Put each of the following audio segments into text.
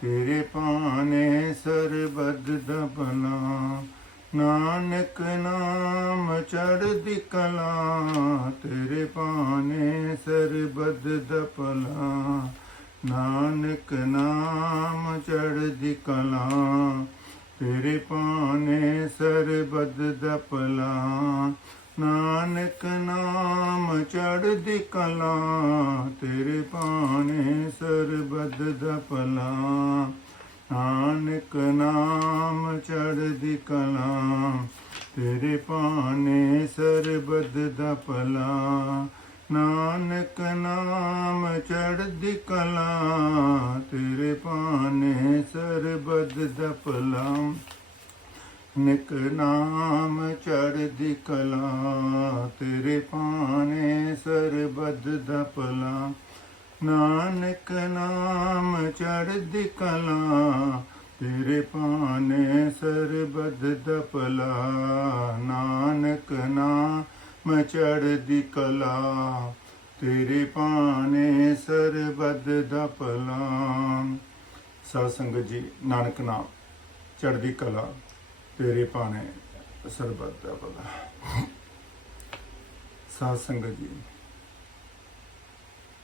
तेरे पाने सरबद दबला, नानक नाम चढ़दी कला। तेरे पाने सरबद दपला, नानक नाम चढ़दी कला। तेरे पाने सरबद दपला, नानक नाम चढ़दी कला। तेरे पाने सरबद दपला, नानक नाम चढ़दी कला। तेरे पाने सरबद दपला, नानक नाम चढ़दी कला। तेरे पाने सरबद दपला, निक नाम चढ़दी कला। तेरे पाने सरबद दपला, नानक नाम चढ़दी कला। तेरे पाने सरबद दपला, नानक नाम चढ़दी कला। तेरे पाने सरबद दपला। साध संगत जी, नानक नाम चढ़दी कला, तेरे पाने सरबत दा भला। साध संगत जी,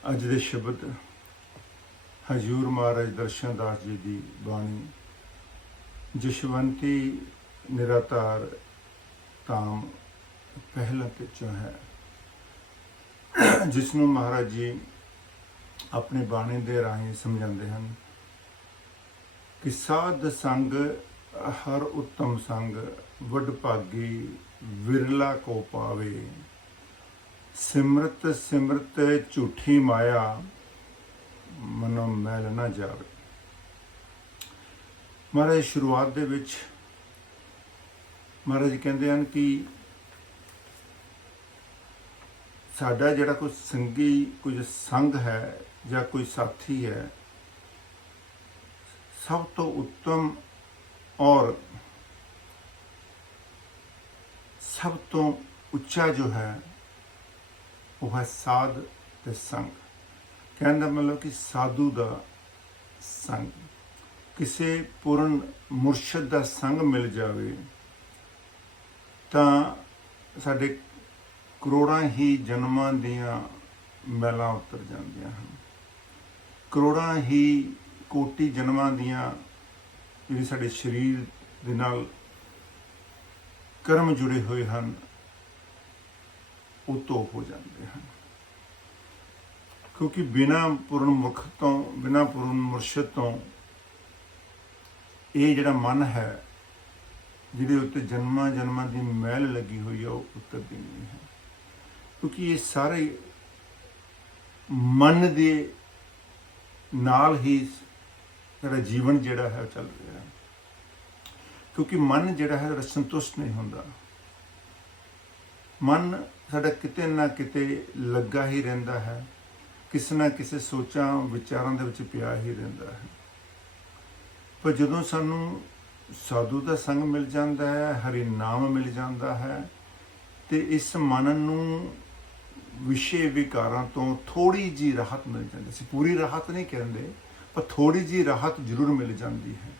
अज दे शब्द हजूर महाराज दर्शन दास जी की बाणी, जशवंती निराधार धाम पहला पिछों है, जिसनों महाराज जी अपनी बाणी दे राही समझाते हैं कि साध संग हर उत्तम संग, वडभागी विरला को पावे। सिमरत सिमरत झूठी माया, मनो मैल ना जावे। महाराज शुरुआत दे विच महाराज जी कहते हैं कि साडा जिहड़ा कोई संगी, कोई संग है या कोई साथी है, सब तो उत्तम और सब तो उच्चा जो है वह है साध ते संग। कहने का मतलब कि साधु का संग, किसी पूर्ण मुरशद का संग मिल जाए तो साढ़े करोड़ां ही जन्मां दियां मैलां उतर जांदियां हन। करोड़ां ही कोटि जन्मां दियां जिहड़े साडे शरीर दे नाल कर्म जुड़े हुए हैं वो तो हो जाते हैं, क्योंकि बिना पूर्ण मुख तो, बिना पूर्ण मुरशद तो ये जिहड़ा मन है, जिहदे उत्ते जन्मां जन्मां दी मैल लगी हुई है, वो उतरदी नहीं है। क्योंकि ये सारे मन दे नाल ही सारा जीवन जिहड़ा है चल रहा है। क्योंकि मन जिहड़ा है संतुष्ट नहीं होंदा, मन साडा किते ना किते लगा ही रहिंदा है, किसी ना किसी सोचां विचारां दे विच पिया ही रहिंदा है। पर जदों सानू साधु दा संग मिल जांदा है, हरि नाम मिल जांदा है, ते इस मन नू विषय विकारां तो थोड़ी जी राहत मिल जाती है। पूरी राहत नहीं कहते, पर थोड़ी जी राहत जरूर मिल जाती है।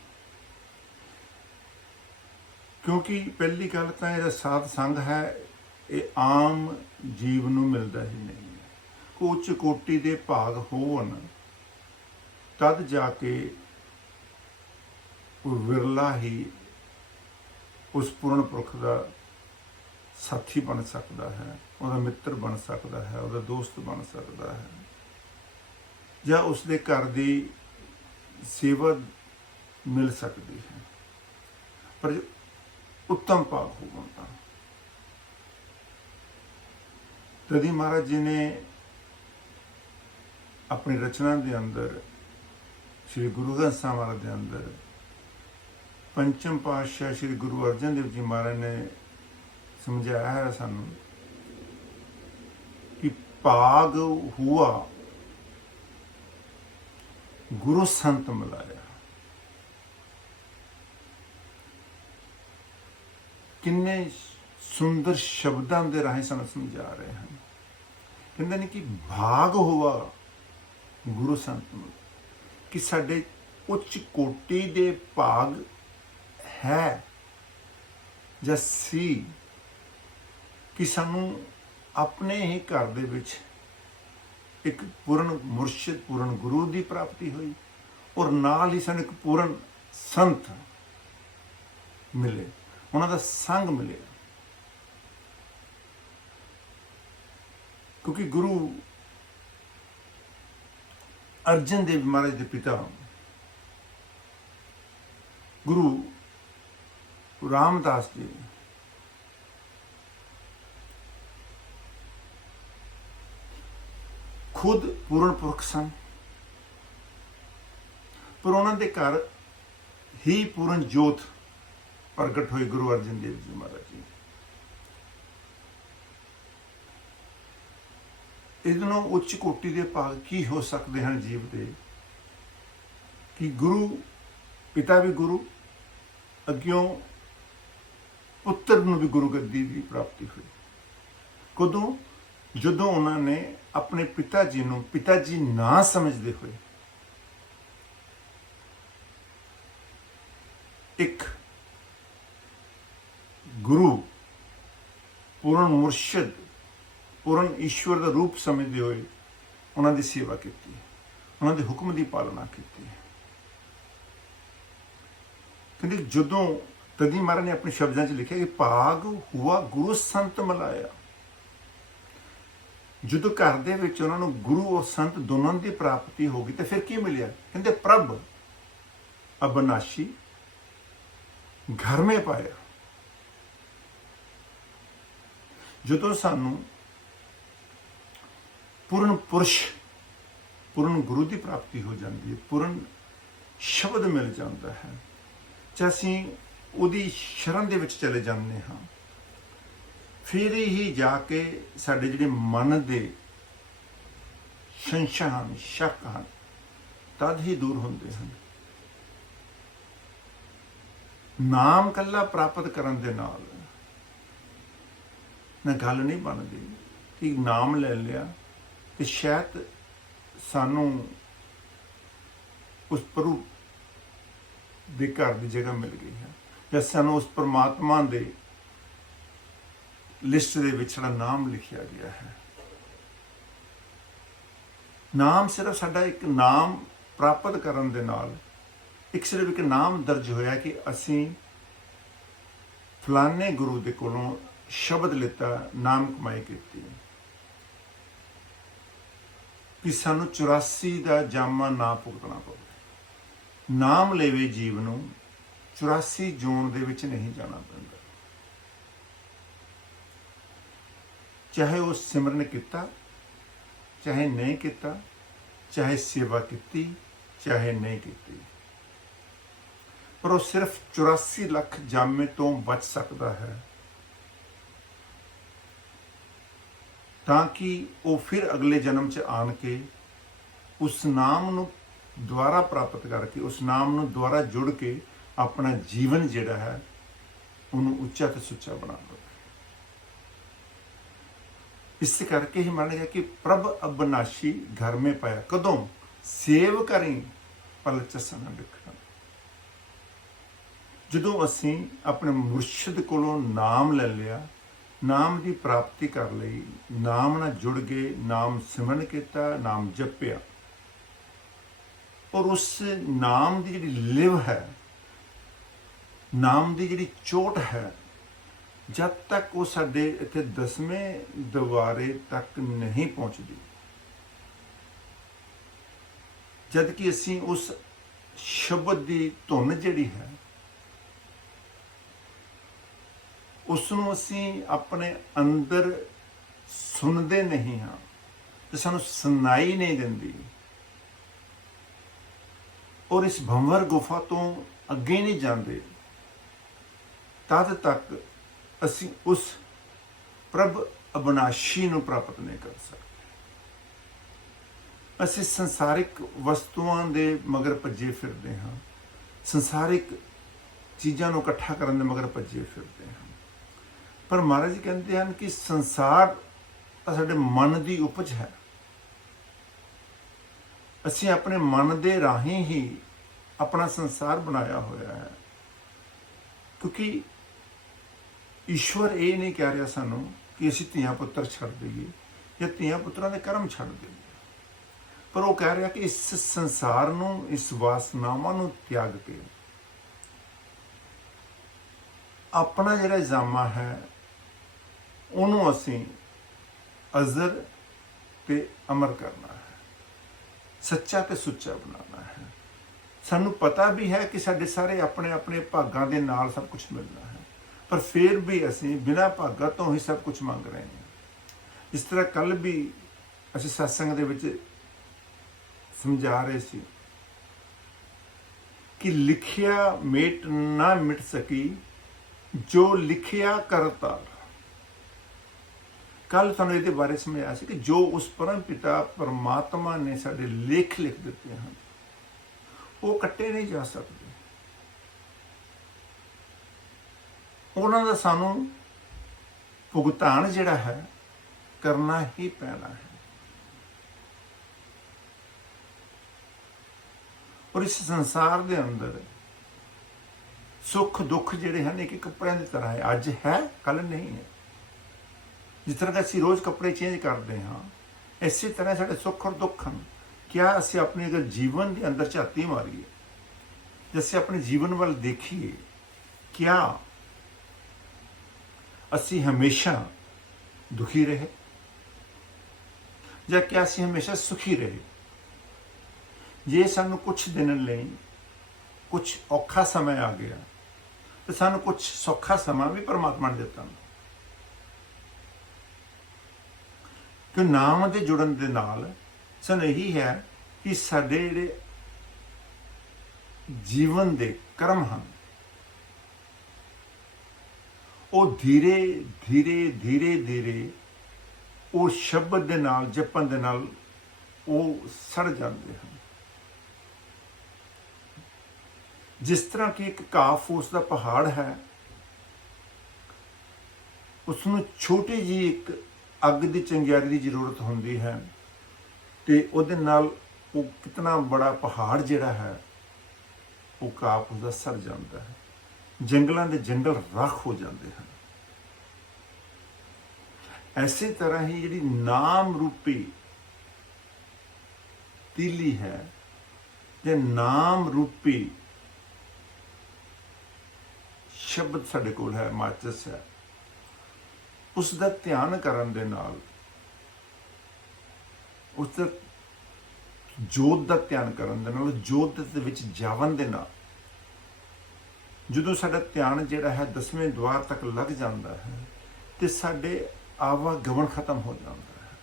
क्योंकि पहली गल तो यह साध संग है, ये आम जीव नू मिलता ही नहीं है। उच्च कोटि के भाग होवन तद जाके विरला ही उस पूर्ण पुरख का साथी बन सकता है, उसका मित्र बन सकता है, उसका दोस्त बन सकता है, या उसके घर की सेवा मिल सकती है। पर उत्तम भाग होगा तभी महाराज जी ने अपनी रचना के अंदर, श्री गुरु ग्रंथ साहिब महाराज के अंदर, पंचम पातशाह श्री गुरु अर्जन देव जी महाराज ने समझाया है सानू कि भाग हुआ गुरु संत मिलाया। किन्ने सुंदर शब्दों के राही सानू समझा रहे हैं। कहते नहीं कि भाग हुआ गुरु संत मिला। कि साडे उच्च कोटि दे भाग है जां सी कि सानू अपने ही घर दे विच एक पूर्ण मुर्शिद पूर्ण गुरु की प्राप्ति हुई और नाल ही सानू एक पूर्ण संत मिले, उन्हां दा संग मिले। क्योंकि गुरु अर्जन देव महाराज के पिता गुरु रामदास जी खुद पूर्ण पुरख सन, पर उन्होंने घर ही पूर्ण जोत प्रगट हुए गुरु अर्जन देव जी महाराज जी। इस उच्च कोटि के भाग की हो सकते हैं जीव के कि गुरु पिता भी गुरु अग्यों पुत्र नूं भी गुरु गद्दी की प्राप्ति हुई। कदों जदों उन्होंने अपने पिता जी नूं पिता जी ना समझते हुए एक गुरु पूर्ण मुर्शिद पूर्ण ईश्वर का रूप समझते हुए उन्होंने सेवा की, उन्होंने हुक्म की पालना की। कहते जदों तदी महाराज ने अपने शब्दों च लिखा कि भाग हुआ गुरु संत मिलाया। जो घर दे विच उन्होंने गुरु और संत दोनों की प्राप्ति हो गई तो फिर की मिलिया? कहते प्रभ अविनाशी घर में पाया। जो सानू पूर्ण पुरुष पूर्ण गुरु की प्राप्ति हो जाती है, पूर्ण शब्द मिल जाता है, चाहे असीं उहदी शरण दे विच चले जाते हाँ, फिर ही जाके साडे जिहड़े मन दे संशय हैं शक हैं तद ही दूर होंदे हैं। नाम कल्ला प्राप्त करन दे नाल ना गल नहीं बनती कि नाम ले लिया तो शायद सानू उस प्रभु दे घर की जगह मिल गई है या सानू उस परमात्मा दे लिस्ट दे विच नाम लिखिया गया है। नाम सिर्फ साडा एक नाम प्राप्त करन दे नाल एक सिर्फ एक नाम दर्ज होया कि असी फलाने गुरु दे कोलों शब्द लेता नाम कमाई की कि सानू 84 का जामा ना भुगतना पवे। नाम लेवे जीव नूं 84 जोन दे विच नहीं जाना पैंदा, चाहे वो सिमरन किता चाहे नहीं किता, चाहे सेवा की चाहे नहीं की, पर वो सिर्फ 84 लाख जामे तो बच सकता है ताकि वो फिर अगले जन्म च आन के उस नाम नूं द्वारा प्राप्त करके उस नाम नूं द्वारा जुड़ के अपना जीवन जिहड़ा है उन्होंने उच्चा तो सुच्चा बना दो। इस करके ही माना गया कि प्रभ अविनाशी घर में पाया। कदों? सेव करी पल चसन लिखना। जदों असी अपने मुर्शिद कोलों नाम ले लिया, नाम की प्राप्ति कर ली, नाम नाल जुड़ गए, नाम सिमरन किया, नाम जपिया और उस नाम की जिहड़ी लिव है, नाम की जिहड़ी चोट है, जब तक वो साडे इत्थे 10वें दवारे तक नहीं पहुँचती, जद कि असी उस शब्द की धुन जिहड़ी है उसनों असी अपने अंदर सुनते नहीं हाँ तो सानू सुनाई नहीं देंदी और इस भंवर गुफा तो अगे नहीं जाते तद तक असी उस प्रभ अविनाशी नूं प्राप्त नहीं कर सकते। असी संसारिक वस्तुओं के मगर भज्जे फिरते हाँ, संसारिक चीज़ों को इकट्ठा करने मगर भज्जे फिरते हैं। पर महाराज जी कहते हैं कि संसार साडे मन की उपज है। ਅਸੀਂ ਆਪਣੇ ਮਨ ਦੇ ਰਾਹੀਂ ਹੀ ਆਪਣਾ ਸੰਸਾਰ ਬਣਾਇਆ ਹੋਇਆ ਹੈ। ਕਿਉਂਕਿ ਈਸ਼ਵਰ ਇਹ ਨਹੀਂ ਕਹਿ ਰਿਹਾ ਸਾਨੂੰ ਕਿ ਅਸੀਂ ਧੀਆਂ ਪੁੱਤਰ ਛੱਡ ਦਈਏ ਜਾਂ ਧੀਆਂ ਪੁੱਤਰਾਂ ਦੇ ਕਰਮ ਛੱਡ ਦਈਏ, ਪਰ ਉਹ ਕਹਿ ਰਿਹਾ ਕਿ ਇਸ ਸੰਸਾਰ ਨੂੰ, ਇਸ ਵਾਸਨਾਵਾਂ ਨੂੰ ਤਿਆਗ ਕੇ ਆਪਣਾ ਜਿਹੜਾ ਜਾਮਾ ਹੈ ਉਹਨੂੰ ਅਸੀਂ ਅਜ਼ਰ ਤੇ ਅਮਰ ਕਰਨਾ ਹੈ, ਸੱਚਾ ਤੇ ਸੁੱਚਾ ਬਣਾਉਣਾ ਹੈ। ਸਾਨੂੰ ਪਤਾ ਵੀ ਹੈ ਕਿ ਸਾਡੇ ਸਾਰੇ ਆਪਣੇ ਆਪਣੇ ਭਾਗਾਂ ਦੇ ਨਾਲ ਸਭ ਕੁਝ ਮਿਲਣਾ ਹੈ, ਪਰ ਫਿਰ ਵੀ ਅਸੀਂ ਬਿਨਾਂ ਭਾਗਾਂ ਤੋਂ ਹੀ ਸਭ ਕੁਝ ਮੰਗ ਰਹੇ ਹਾਂ। ਇਸ ਤਰ੍ਹਾਂ ਕੱਲ ਵੀ ਅਸੀਂ ਸਤਸੰਗ ਦੇ ਵਿੱਚ ਸਮਝਾ ਰਹੇ ਸੀ ਕਿ ਲਿਖਿਆ ਮੇਟ ਨਾ ਮਿਟ ਸਕੀ, ਜੋ ਲਿਖਿਆ ਕਰਤਾ। ਕੱਲ ਤੁਹਾਨੂੰ ਇਹਦੇ ਬਾਰੇ ਸਮਝਾਇਆ ਸੀ ਕਿ ਜੋ ਉਸ ਪਰਮ ਪਿਤਾ ਪਰਮਾਤਮਾ ਨੇ ਸਾਡੇ ਲੇਖ ਲਿਖ ਦਿੱਤੇ ਹਨ ਉਹ ਕੱਟੇ ਨਹੀਂ ਜਾ ਸਕਦੇ। ਉਹਨਾਂ ਦਾ ਸਾਨੂੰ ਭੁਗਤਾਨ ਜਿਹੜਾ ਹੈ ਕਰਨਾ ਹੀ ਪੈਣਾ ਹੈ। ਔਰ ਇਸ ਸੰਸਾਰ ਦੇ ਅੰਦਰ ਸੁੱਖ ਦੁੱਖ ਜਿਹੜੇ ਹਨ ਇੱਕ ਕੱਪੜਿਆਂ ਦੀ ਤਰ੍ਹਾਂ ਹੈ, ਅੱਜ ਹੈ ਕੱਲ ਨਹੀਂ ਹੈ। ਜਿਸ ਤਰ੍ਹਾਂ ਕਿ ਅਸੀਂ ਰੋਜ਼ ਕੱਪੜੇ ਚੇਂਜ ਕਰਦੇ ਹਾਂ, ਇਸੇ ਤਰ੍ਹਾਂ ਸਾਡੇ ਸੁੱਖ ਔਰ ਦੁੱਖ ਹਨ। ਕਿਆ ਅਸੀਂ ਆਪਣੇ ਅਗਰ ਜੀਵਨ ਦੇ ਅੰਦਰ ਝਾਤੀ ਮਾਰੀਏ, ਜੇ ਅਸੀਂ ਆਪਣੇ ਜੀਵਨ ਵੱਲ ਦੇਖੀਏ, ਕਿਆ ਅਸੀਂ ਹਮੇਸ਼ਾ ਦੁਖੀ ਰਹੇ ਜਾਂ ਕਿਆ ਅਸੀਂ ਹਮੇਸ਼ਾ ਸੁਖੀ ਰਹੇ? ਜੇ ਸਾਨੂੰ ਕੁਝ ਦਿਨ ਲਈ ਕੁਝ ਔਖਾ ਸਮਾਂ ਆ ਗਿਆ ਤੇ ਸਾਨੂੰ ਕੁਝ ਸੌਖਾ ਸਮਾਂ ਵੀ ਪਰਮਾਤਮਾ ਨੇ ਦਿੱਤਾ। ਕਿ ਨਾਮ ਦੇ ਜੁੜਨ ਦੇ ਨਾਲ ਸਾਨੂੰ ਇਹੀ ਹੈ ਕਿ ਸਾਡੇ ਜਿਹੜੇ ਜੀਵਨ ਦੇ ਕਰਮ ਹਨ ਉਹ ਧੀਰੇ ਧੀਰੇ ਧੀਰੇ ਧੀਰੇ ਉਹ ਸ਼ਬਦ ਦੇ ਨਾਲ, ਜਪਣ ਦੇ ਨਾਲ ਉਹ ਸੜ ਜਾਂਦੇ ਹਨ। ਜਿਸ ਤਰ੍ਹਾਂ ਕਿ ਇੱਕ ਘਾਹ ਫੂਸ ਦਾ ਪਹਾੜ ਹੈ, ਉਸਨੂੰ ਛੋਟੀ ਜਿਹੀ ਇੱਕ ਅੱਗ ਦੀ ਚੰਗਿਆੜੀ ਦੀ ਜ਼ਰੂਰਤ ਹੁੰਦੀ ਹੈ ਤੇ ਉਹਦੇ ਨਾਲ ਉਹ ਕਿਤਨਾ ਬੜਾ ਪਹਾੜ ਜਿਹੜਾ ਹੈ ਉਹ ਘਾਹ ਫੂਸ ਦਾ ਸੜ ਜਾਂਦਾ ਹੈ। ਜੰਗਲਾਂ ਦੇ ਜੰਗਲ ਰਾਖ ਹੋ ਜਾਂਦੇ ਹਨ। ਐਸੇ ਤਰ੍ਹਾਂ ਹੀ ਜਿਹੜੀ ਨਾਮ ਰੂਪੀ ਤੀਲੀ ਹੈ ਤੇ ਨਾਮ ਰੂਪੀ ਸ਼ਬਦ ਸਾਡੇ ਕੋਲ ਹੈ, ਮਾਚਸ ਹੈ, ਉਸ ਦਾ ਧਿਆਨ ਕਰਨ ਦੇ ਨਾਲ, ਉਸ ਦਾ ਜੋਤ ਦਾ ਧਿਆਨ ਕਰਨ ਦੇ ਨਾਲ, ਜੋਤ ਦੇ ਵਿੱਚ ਜਾਵਨ ਦੇ ਨਾਲ ਜਦੋਂ ਸਾਡਾ ਧਿਆਨ ਜਿਹੜਾ ਹੈ 10ਵੇਂ ਦੁਆਰ ਤੱਕ ਲੱਗ ਜਾਂਦਾ ਹੈ ਤੇ ਸਾਡੇ ਆਵਾਗਮਨ ਖਤਮ ਹੋ ਜਾਂਦਾ ਹੈ।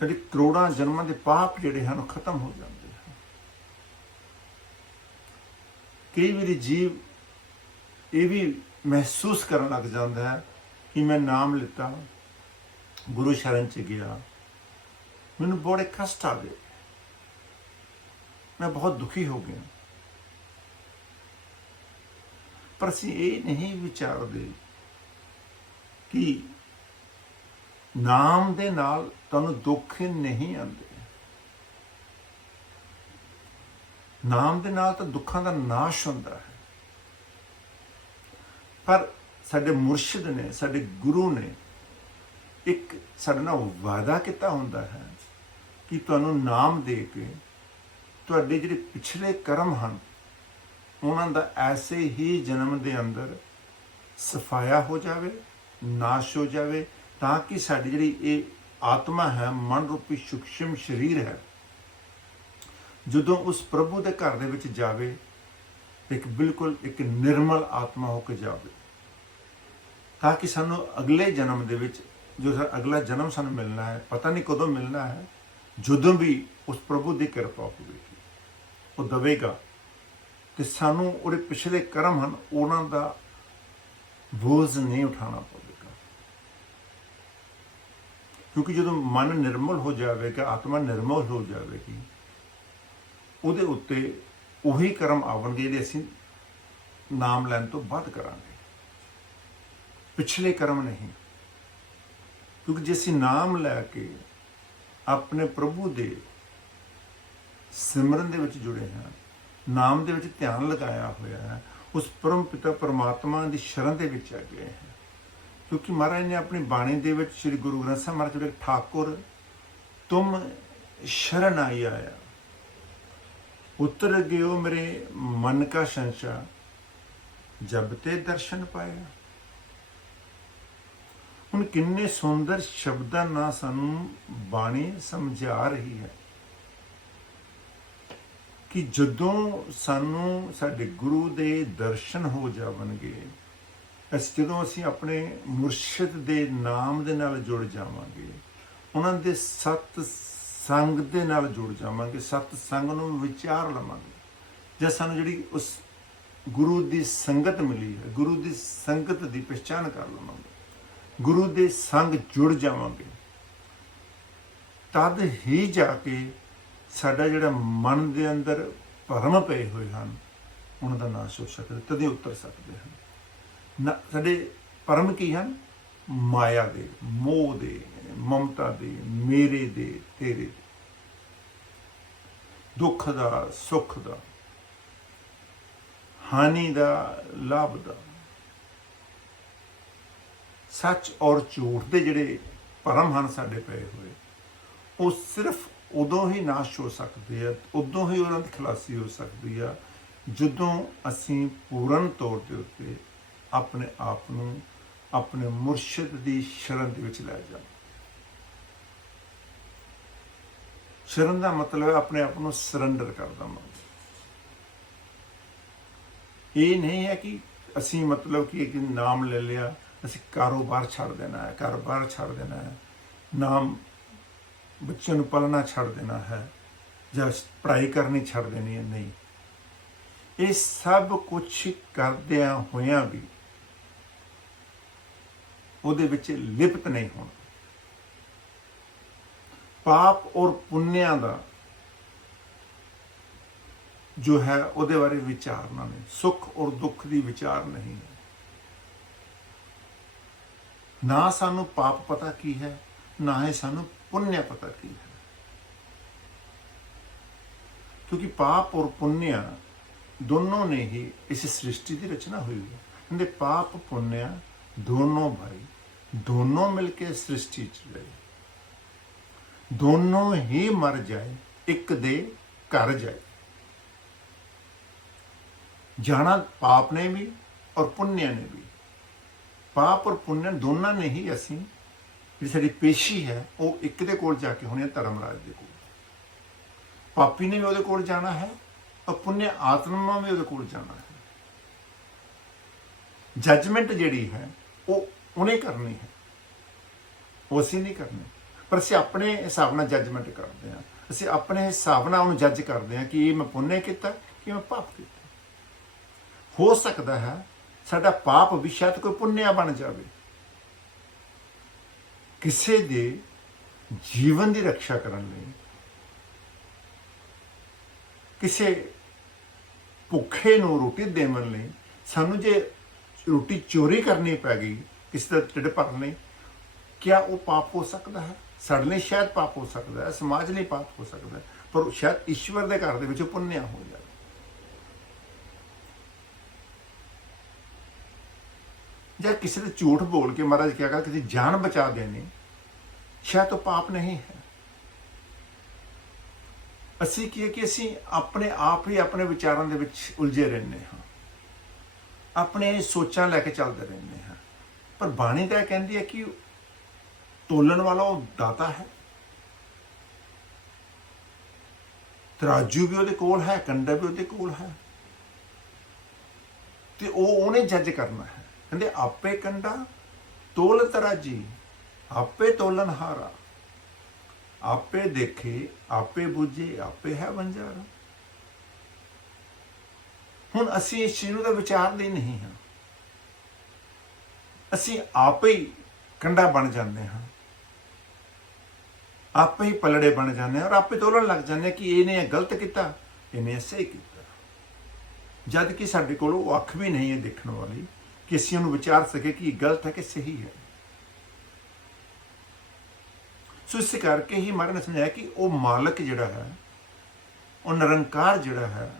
ਜਿਹੜੇ ਕਰੋੜਾਂ ਜਨਮਾਂ ਦੇ ਪਾਪ ਜਿਹੜੇ ਹਨ ਉਹ ਖਤਮ ਹੋ ਜਾਂਦੇ ਹਨ। ਕਈ ਵਾਰੀ ਜੀਵ ਇਹ ਵੀ ਮਹਿਸੂਸ ਕਰਨ ਲੱਗ ਜਾਂਦਾ ਹੈ ਕਿ ਮੈਂ ਨਾਮ ਲਿੱਤਾ, ਗੁਰੂ ਸ਼ਰਨ ਚ ਗਿਆ, ਮੈਨੂੰ ਬੜੇ ਕਸ਼ਟ ਆ ਗਏ, ਮੈਂ ਬਹੁਤ ਦੁਖੀ ਹੋ ਗਿਆ। ਪਰ ਅਸੀਂ ਇਹ ਨਹੀਂ ਵਿਚਾਰਦੇ ਕਿ ਨਾਮ ਦੇ ਨਾਲ ਤੁਹਾਨੂੰ ਦੁੱਖ ਨਹੀਂ ਆਉਂਦੇ। ਨਾਮ ਦੇ ਨਾਲ ਤਾਂ ਦੁੱਖਾਂ ਦਾ ਨਾਸ਼ ਹੁੰਦਾ ਹੈ। ਪਰ ਸਾਡੇ ਮੁਰਸ਼ਿਦ ਨੇ, ਸਾਡੇ ਗੁਰੂ ਨੇ ਇੱਕ ਸਾਡੇ ਨਾਲ ਵਾਅਦਾ ਕੀਤਾ ਹੁੰਦਾ ਹੈ ਕਿ ਤੁਹਾਨੂੰ ਨਾਮ ਦੇ ਕੇ ਤੁਹਾਡੇ ਜਿਹੜੇ ਪਿਛਲੇ ਕਰਮ ਹਨ ਉਹਨਾਂ ਦਾ ਐਸੇ ਹੀ ਜਨਮ ਦੇ ਅੰਦਰ ਸਫਾਇਆ ਹੋ ਜਾਵੇ, ਨਾਸ਼ ਹੋ ਜਾਵੇ, ਤਾਂ ਕਿ ਸਾਡੀ ਜਿਹੜੀ ਇਹ ਆਤਮਾ ਹੈ, ਮਨ ਰੂਪੀ ਸੂਖਸ਼ਮ ਸਰੀਰ ਹੈ, ਜਦੋਂ ਉਸ ਪ੍ਰਭੂ ਦੇ ਘਰ ਦੇ ਵਿੱਚ ਜਾਵੇ ਇੱਕ ਬਿਲਕੁਲ ਇੱਕ ਨਿਰਮਲ ਆਤਮਾ ਹੋ ਕੇ ਜਾਵੇ, ਤਾਂ ਕਿ ਸਾਨੂੰ ਅਗਲੇ ਜਨਮ ਦੇ ਵਿੱਚ ਜੋ ਅਗਲਾ ਜਨਮ ਸਾਨੂੰ ਮਿਲਣਾ ਹੈ, ਪਤਾ ਨਹੀਂ ਕਦੋਂ ਮਿਲਣਾ ਹੈ, ਜਦੋਂ ਵੀ ਉਸ ਪ੍ਰਭੂ ਦੀ ਕਿਰਪਾ ਹੋਵੇਗੀ ਉਹ ਦੇਵੇਗਾ ਕਿ ਸਾਨੂੰ ਉਹਦੇ ਪਿਛਲੇ ਕਰਮ ਹਨ ਉਹਨਾਂ ਦਾ ਬੋਝ ਨਹੀਂ ਉਠਾਉਣਾ ਪਵੇਗਾ। ਕਿਉਂਕਿ ਜਦੋਂ ਮਨ ਨਿਰਮਲ ਹੋ ਜਾਵੇਗਾ, ਆਤਮਾ ਨਿਰਮਲ ਹੋ ਜਾਵੇਗੀ, ਉਹਦੇ ਉੱਤੇ ਉਹੀ ਕਰਮ ਆਉਣਗੇ ਜਿਹੜੇ ਅਸੀਂ ਨਾਮ ਲੈਣ ਤੋਂ ਬਾਅਦ ਕਰਾਂਗੇ, ਪਿਛਲੇ ਕਰਮ ਨਹੀਂ। ਕਿਉਂਕਿ ਜੇ ਅਸੀਂ ਨਾਮ ਲੈ ਕੇ ਆਪਣੇ ਪ੍ਰਭੂ ਦੇ ਸਿਮਰਨ ਦੇ ਵਿੱਚ ਜੁੜੇ ਹਾਂ, ਨਾਮ ਦੇ ਵਿੱਚ ਧਿਆਨ ਲਗਾਇਆ ਹੋਇਆ ਹੈ, ਉਸ ਪਰਮ ਪਿਤਾ ਪਰਮਾਤਮਾ ਦੀ ਸ਼ਰਨ ਦੇ ਵਿੱਚ ਆ ਗਏ ਹਾਂ। ਕਿਉਂਕਿ ਮਹਾਰਾਜ ਨੇ ਆਪਣੀ ਬਾਣੀ ਦੇ ਵਿੱਚ ਸ੍ਰੀ ਗੁਰੂ ਗ੍ਰੰਥ ਸਾਹਿਬ ਮਹਾਰਾਜ ਜਿਹੜੇ ਠਾਕੁਰ ਤੁਮ शरण आई आया, उतर गयो मेरे मन का संशा, जब ते दर्शन पाया। ਹੁਣ ਕਿੰਨੇ ਸੁੰਦਰ ਸ਼ਬਦਾਂ ਨਾਲ ਸਾਨੂੰ ਬਾਣੀ ਸਮਝਾ ਰਹੀ ਹੈ ਕਿ ਜਦੋਂ ਸਾਨੂੰ ਸਾਡੇ ਗੁਰੂ ਦੇ ਦਰਸ਼ਨ ਹੋ ਜਾਵਣਗੇ, ਜਦੋਂ ਅਸੀਂ ਆਪਣੇ ਮੁਰਸ਼ਿਦ ਦੇ ਨਾਮ ਦੇ ਨਾਲ ਜੁੜ ਜਾਵਾਂਗੇ, ਉਹਨਾਂ ਦੇ ਸਤ ਸੰਗ ਦੇ ਨਾਲ ਜੁੜ ਜਾਵਾਂਗੇ, ਸਤ ਸੰਗ ਨੂੰ ਵਿਚਾਰ ਲਵਾਂਗੇ, ਜੇ ਸਾਨੂੰ ਜਿਹੜੀ ਉਸ ਗੁਰੂ ਦੀ ਸੰਗਤ ਮਿਲੀ ਹੈ, ਗੁਰੂ ਦੀ ਸੰਗਤ ਦੀ ਪਛਾਣ ਕਰ ਲਵਾਂਗੇ, ਗੁਰੂ ਦੇ ਸੰਗ ਜੁੜ ਜਾਵਾਂਗੇ, ਤਦ ਹੀ ਜਾ ਕੇ ਸਾਡਾ ਜਿਹੜਾ ਮਨ ਦੇ ਅੰਦਰ ਭਰਮ ਪਏ ਹੋਏ ਹਨ ਉਹਨਾਂ ਦਾ ਨਾਸ਼ ਹੋ ਸਕਦਾ, ਤਦੇ ਉਤਰ ਸਕਦੇ ਹਨ। ਨਾ ਸਾਡੇ ਭਰਮ ਕੀ ਹਨ? ਮਾਇਆ ਦੇ, ਮੋਹ ਦੇ, ਮਮਤਾ ਦੇ, ਮੇਰੇ ਦੇ, ਤੇਰੇ ਦੇ, ਦੁੱਖ ਦਾ, ਸੁੱਖ ਦਾ, ਹਾਨੀ ਦਾ, ਲਾਭ ਦਾ, ਸੱਚ ਔਰ ਝੂਠ ਦੇ ਜਿਹੜੇ ਭਰਮ ਹਨ ਸਾਡੇ ਪਏ ਹੋਏ, ਉਹ ਸਿਰਫ ਉਦੋਂ ਹੀ ਨਾਸ਼ ਹੋ ਸਕਦੇ ਆ, ਉਦੋਂ ਹੀ ਉਹਨਾਂ ਦੀ ਖਲਾਸੀ ਹੋ ਸਕਦੀ ਆ ਜਦੋਂ ਅਸੀਂ ਪੂਰਨ ਤੌਰ ਦੇ ਉੱਤੇ ਆਪਣੇ ਆਪ ਨੂੰ ਆਪਣੇ ਮੁਰਸ਼ਿਦ ਦੀ ਸ਼ਰਨ ਦੇ ਵਿੱਚ ਲੈ ਜਾਵਾਂ। ਸ਼ਰਨ ਦਾ ਮਤਲਬ ਹੈ ਆਪਣੇ ਆਪ ਨੂੰ ਸਰੈਂਡਰ ਕਰ ਦੇਵਾਂਗੇ। ਇਹ ਨਹੀਂ ਹੈ ਕਿ ਅਸੀਂ ਮਤਲਬ ਕਿ ਇੱਕ ਨਾਮ ਲੈ ਲਿਆ, ਅਸੀਂ ਕਾਰੋਬਾਰ ਛੱਡ ਦੇਣਾ ਹੈ, ਕਾਰੋਬਾਰ ਛੱਡ ਦੇਣਾ ਹੈ, ਨਾਮ ਬੱਚਿਆਂ ਨੂੰ ਪਾਲਣਾ ਛੱਡ ਦੇਣਾ ਹੈ, ਜਾਂ ਪੜ੍ਹਾਈ ਕਰਨੀ ਛੱਡ ਦੇਣੀ ਹੈ। ਨਹੀਂ, ਇਹ ਸਭ ਕੁਛ ਕਰਦਿਆਂ ਹੋਇਆਂ ਵੀ ਉਹਦੇ ਵਿੱਚ ਲਿਪਤ ਨਹੀਂ ਹੋਣਾ। ਪਾਪ ਔਰ ਪੁੰਨਿਆਂ ਦਾ ਜੋ ਹੈ ਉਹਦੇ ਬਾਰੇ ਵਿਚਾਰਨਾ ਨਹੀਂ, ਸੁੱਖ ਔਰ ਦੁੱਖ ਦੀ ਵਿਚਾਰ ਨਹੀਂ ਹੈ। ਨਾ ਸਾਨੂੰ ਪਾਪ ਪਤਾ ਕੀ ਹੈ, ਨਾ ਹੀ ਸਾਨੂੰ ਪੁੰਨਿਆ ਪਤਾ ਕੀ ਹੈ। ਕਿਉਂਕਿ ਪਾਪ ਔਰ ਪੁੰਨਿਆ ਦੋਨੋਂ ਨੇ ਹੀ ਇਸ ਸ੍ਰਿਸ਼ਟੀ ਦੀ ਰਚਨਾ ਹੋਈ ਹੈ। ਕਹਿੰਦੇ ਪਾਪ ਪੁੰਨਿਆ ਦੋਨੋਂ ਭਾਈ, ਦੋਨੋਂ ਮਿਲ ਕੇ ਸ੍ਰਿਸ਼ਟੀ ਚ ਰਹੇ, ਦੋਨੋਂ ਹੀ ਮਰ ਜਾਏ, ਇੱਕ ਦੇ ਘਰ ਜਾਏ। ਜਾਣਾ ਪਾਪ ਨੇ ਵੀ ਔਰ ਪੁੰਨਿਆ ਨੇ ਵੀ। ਪਾਪ ਔਰ ਪੁੰਨਿਆ ਦੋਨਾਂ ਨੇ ਹੀ ਅਸੀਂ ਜਿਹੜੀ ਸਾਡੀ ਪੇਸ਼ੀ ਹੈ ਉਹ ਇੱਕ ਦੇ ਕੋਲ ਜਾ ਕੇ ਹੋਣੀ ਹੈ, ਧਰਮਰਾਜ ਦੇ ਕੋਲ। ਪਾਪੀ ਨੇ ਵੀ ਉਹਦੇ ਕੋਲ ਜਾਣਾ ਹੈ ਔਰ ਪੁੰਨਿਆ ਆਤਮਾ ਵੀ ਉਹਦੇ ਕੋਲ ਜਾਣਾ ਹੈ। ਜੱਜਮੈਂਟ ਜਿਹੜੀ ਹੈ ਉਹ ਉਹਨੇ ਕਰਨੀ ਹੈ, ਉਹ ਅਸੀਂ ਨਹੀਂ ਕਰਨੀ। ਪਰ ਅਸੀਂ ਆਪਣੇ ਹਿਸਾਬ ਨਾਲ ਜੱਜਮੈਂਟ ਕਰਦੇ ਹਾਂ, ਅਸੀਂ ਆਪਣੇ ਹਿਸਾਬ ਨਾਲ ਉਹਨੂੰ ਜੱਜ ਕਰਦੇ ਹਾਂ ਕਿ ਇਹ ਮੈਂ ਪੁੰਨਿਆ ਕੀਤਾ ਕਿ ਮੈਂ ਪਾਪ ਕੀਤਾ। ਹੋ ਸਕਦਾ ਹੈ ਸਾਡਾ ਪਾਪ ਵੀ ਸ਼ਾਇਦ ਕੋਈ ਪੁੰਨਿਆ ਬਣ ਜਾਵੇ। ਕਿਸੇ ਦੇ ਜੀਵਨ ਦੀ ਰੱਖਿਆ ਕਰਨ ਲਈ, ਕਿਸੇ ਭੁੱਖੇ ਨੂੰ ਰੋਟੀ ਦੇਣ ਲਈ ਸਾਨੂੰ ਜੇ ਰੋਟੀ ਚੋਰੀ ਕਰਨੀ ਪੈ ਗਈ ਕਿਸੇ ਦਾ ਢਿੱਡ ਭਰਨ ਲਈ, ਕਿਆ ਉਹ ਪਾਪ ਹੋ ਸਕਦਾ ਹੈ? ਸਾਡੇ ਲਈ ਸ਼ਾਇਦ ਪਾਪ ਹੋ ਸਕਦਾ ਹੈ, ਸਮਾਜ ਲਈ ਪਾਪ ਹੋ ਸਕਦਾ ਹੈ, ਪਰ ਸ਼ਾਇਦ ਈਸ਼ਵਰ ਦੇ ਘਰ ਦੇ ਵਿੱਚ ਪੁੰਨਿਆ ਹੋ ਜਾਵੇ। ਜਾਂ ਕਿਸੇ ਦੇ ਝੂਠ ਬੋਲ ਕੇ ਮਹਾਰਾਜ ਕਿਹਾ ਕਰ ਕਿਸੇ ਜਾਨ ਬਚਾ ਦੇਣੀ, ਸ਼ਾਇਦ ਉਹ ਪਾਪ ਨਹੀਂ ਹੈ। ਅਸੀਂ ਕੀ ਹੈ ਕਿ ਅਸੀਂ ਆਪਣੇ ਆਪ ਹੀ ਆਪਣੇ ਵਿਚਾਰਾਂ ਦੇ ਵਿੱਚ ਉਲਝੇ ਰਹਿੰਦੇ ਹਾਂ, ਆਪਣੇ ਸੋਚਾਂ ਲੈ ਕੇ ਚੱਲਦੇ ਰਹਿੰਦੇ ਹਾਂ। ਪਰ ਬਾਣੀ ਤਾਂ ਇਹ ਕਹਿੰਦੀ ਹੈ ਕਿ ਤੋਲਣ ਵਾਲਾ ਉਹ ਦਾਤਾ ਹੈ, ਤਰਾਜੂ ਵੀ ਉਹਦੇ ਕੋਲ ਹੈ, ਕੰਡਾ ਵੀ ਉਹਦੇ ਕੋਲ ਹੈ, ਤੇ ਉਹਨੇ ਜੱਜ ਕਰਨਾ ਹੈ। ਕਹਿੰਦੇ ਆਪੇ ਕੰਡਾ ਤੋਲ ਤਰਾਜੀ, ਆਪੇ ਤੋਲਨ ਹਾਰਾ, ਆਪੇ ਦੇਖੇ ਆਪੇ ਬੁੱਝੇ, ਆਪੇ ਹੈ ਵੰਜਾਰਾ। ਹੁਣ ਅਸੀਂ ਇਸ ਚੀਜ਼ ਨੂੰ ਤਾਂ ਵਿਚਾਰਦੇ ਨਹੀਂ ਹਾਂ, ਅਸੀਂ ਆਪੇ ਹੀ ਕੰਡਾ ਬਣ ਜਾਂਦੇ ਹਾਂ, ਆਪੇ ਹੀ ਪਲੜੇ ਬਣ ਜਾਂਦੇ ਹਾਂ, ਔਰ ਆਪੇ ਤੋਲਣ ਲੱਗ ਜਾਂਦੇ ਹਾਂ ਕਿ ਇਹਨੇ ਗਲਤ ਕੀਤਾ, ਇਹਨੇ ਸਹੀ ਕੀਤਾ, ਜਦ ਕਿ ਸਾਡੇ ਕੋਲ ਉਹ ਅੱਖ ਵੀ ਨਹੀਂ ਹੈ ਦੇਖਣ ਵਾਲੀ ਕਿ ਅਸੀਂ ਉਹਨੂੰ ਵਿਚਾਰ ਸਕੇ ਕਿ ਇਹ ਗਲਤ ਹੈ ਕਿ ਸਹੀ ਹੈ। सो इस करके ही महाराज ने समझाया कि वो मालक जिहड़ा है, वो निरंकार जिहड़ा है,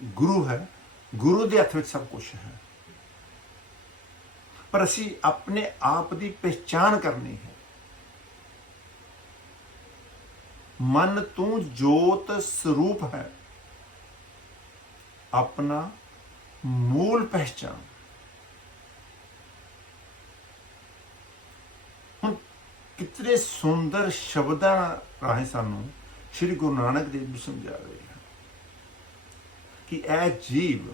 गुरु है, गुरु के हथ में सब कुछ है। पर असी अपने आप की पहचान करनी है। मन तू जोत स्वरूप है, अपना मूल पहचान। हुण कितने सुंदर शब्दां राਹੀਂ सानू श्री गुरु नानक देव भी समझा रहे हैं कि ऐ जीव,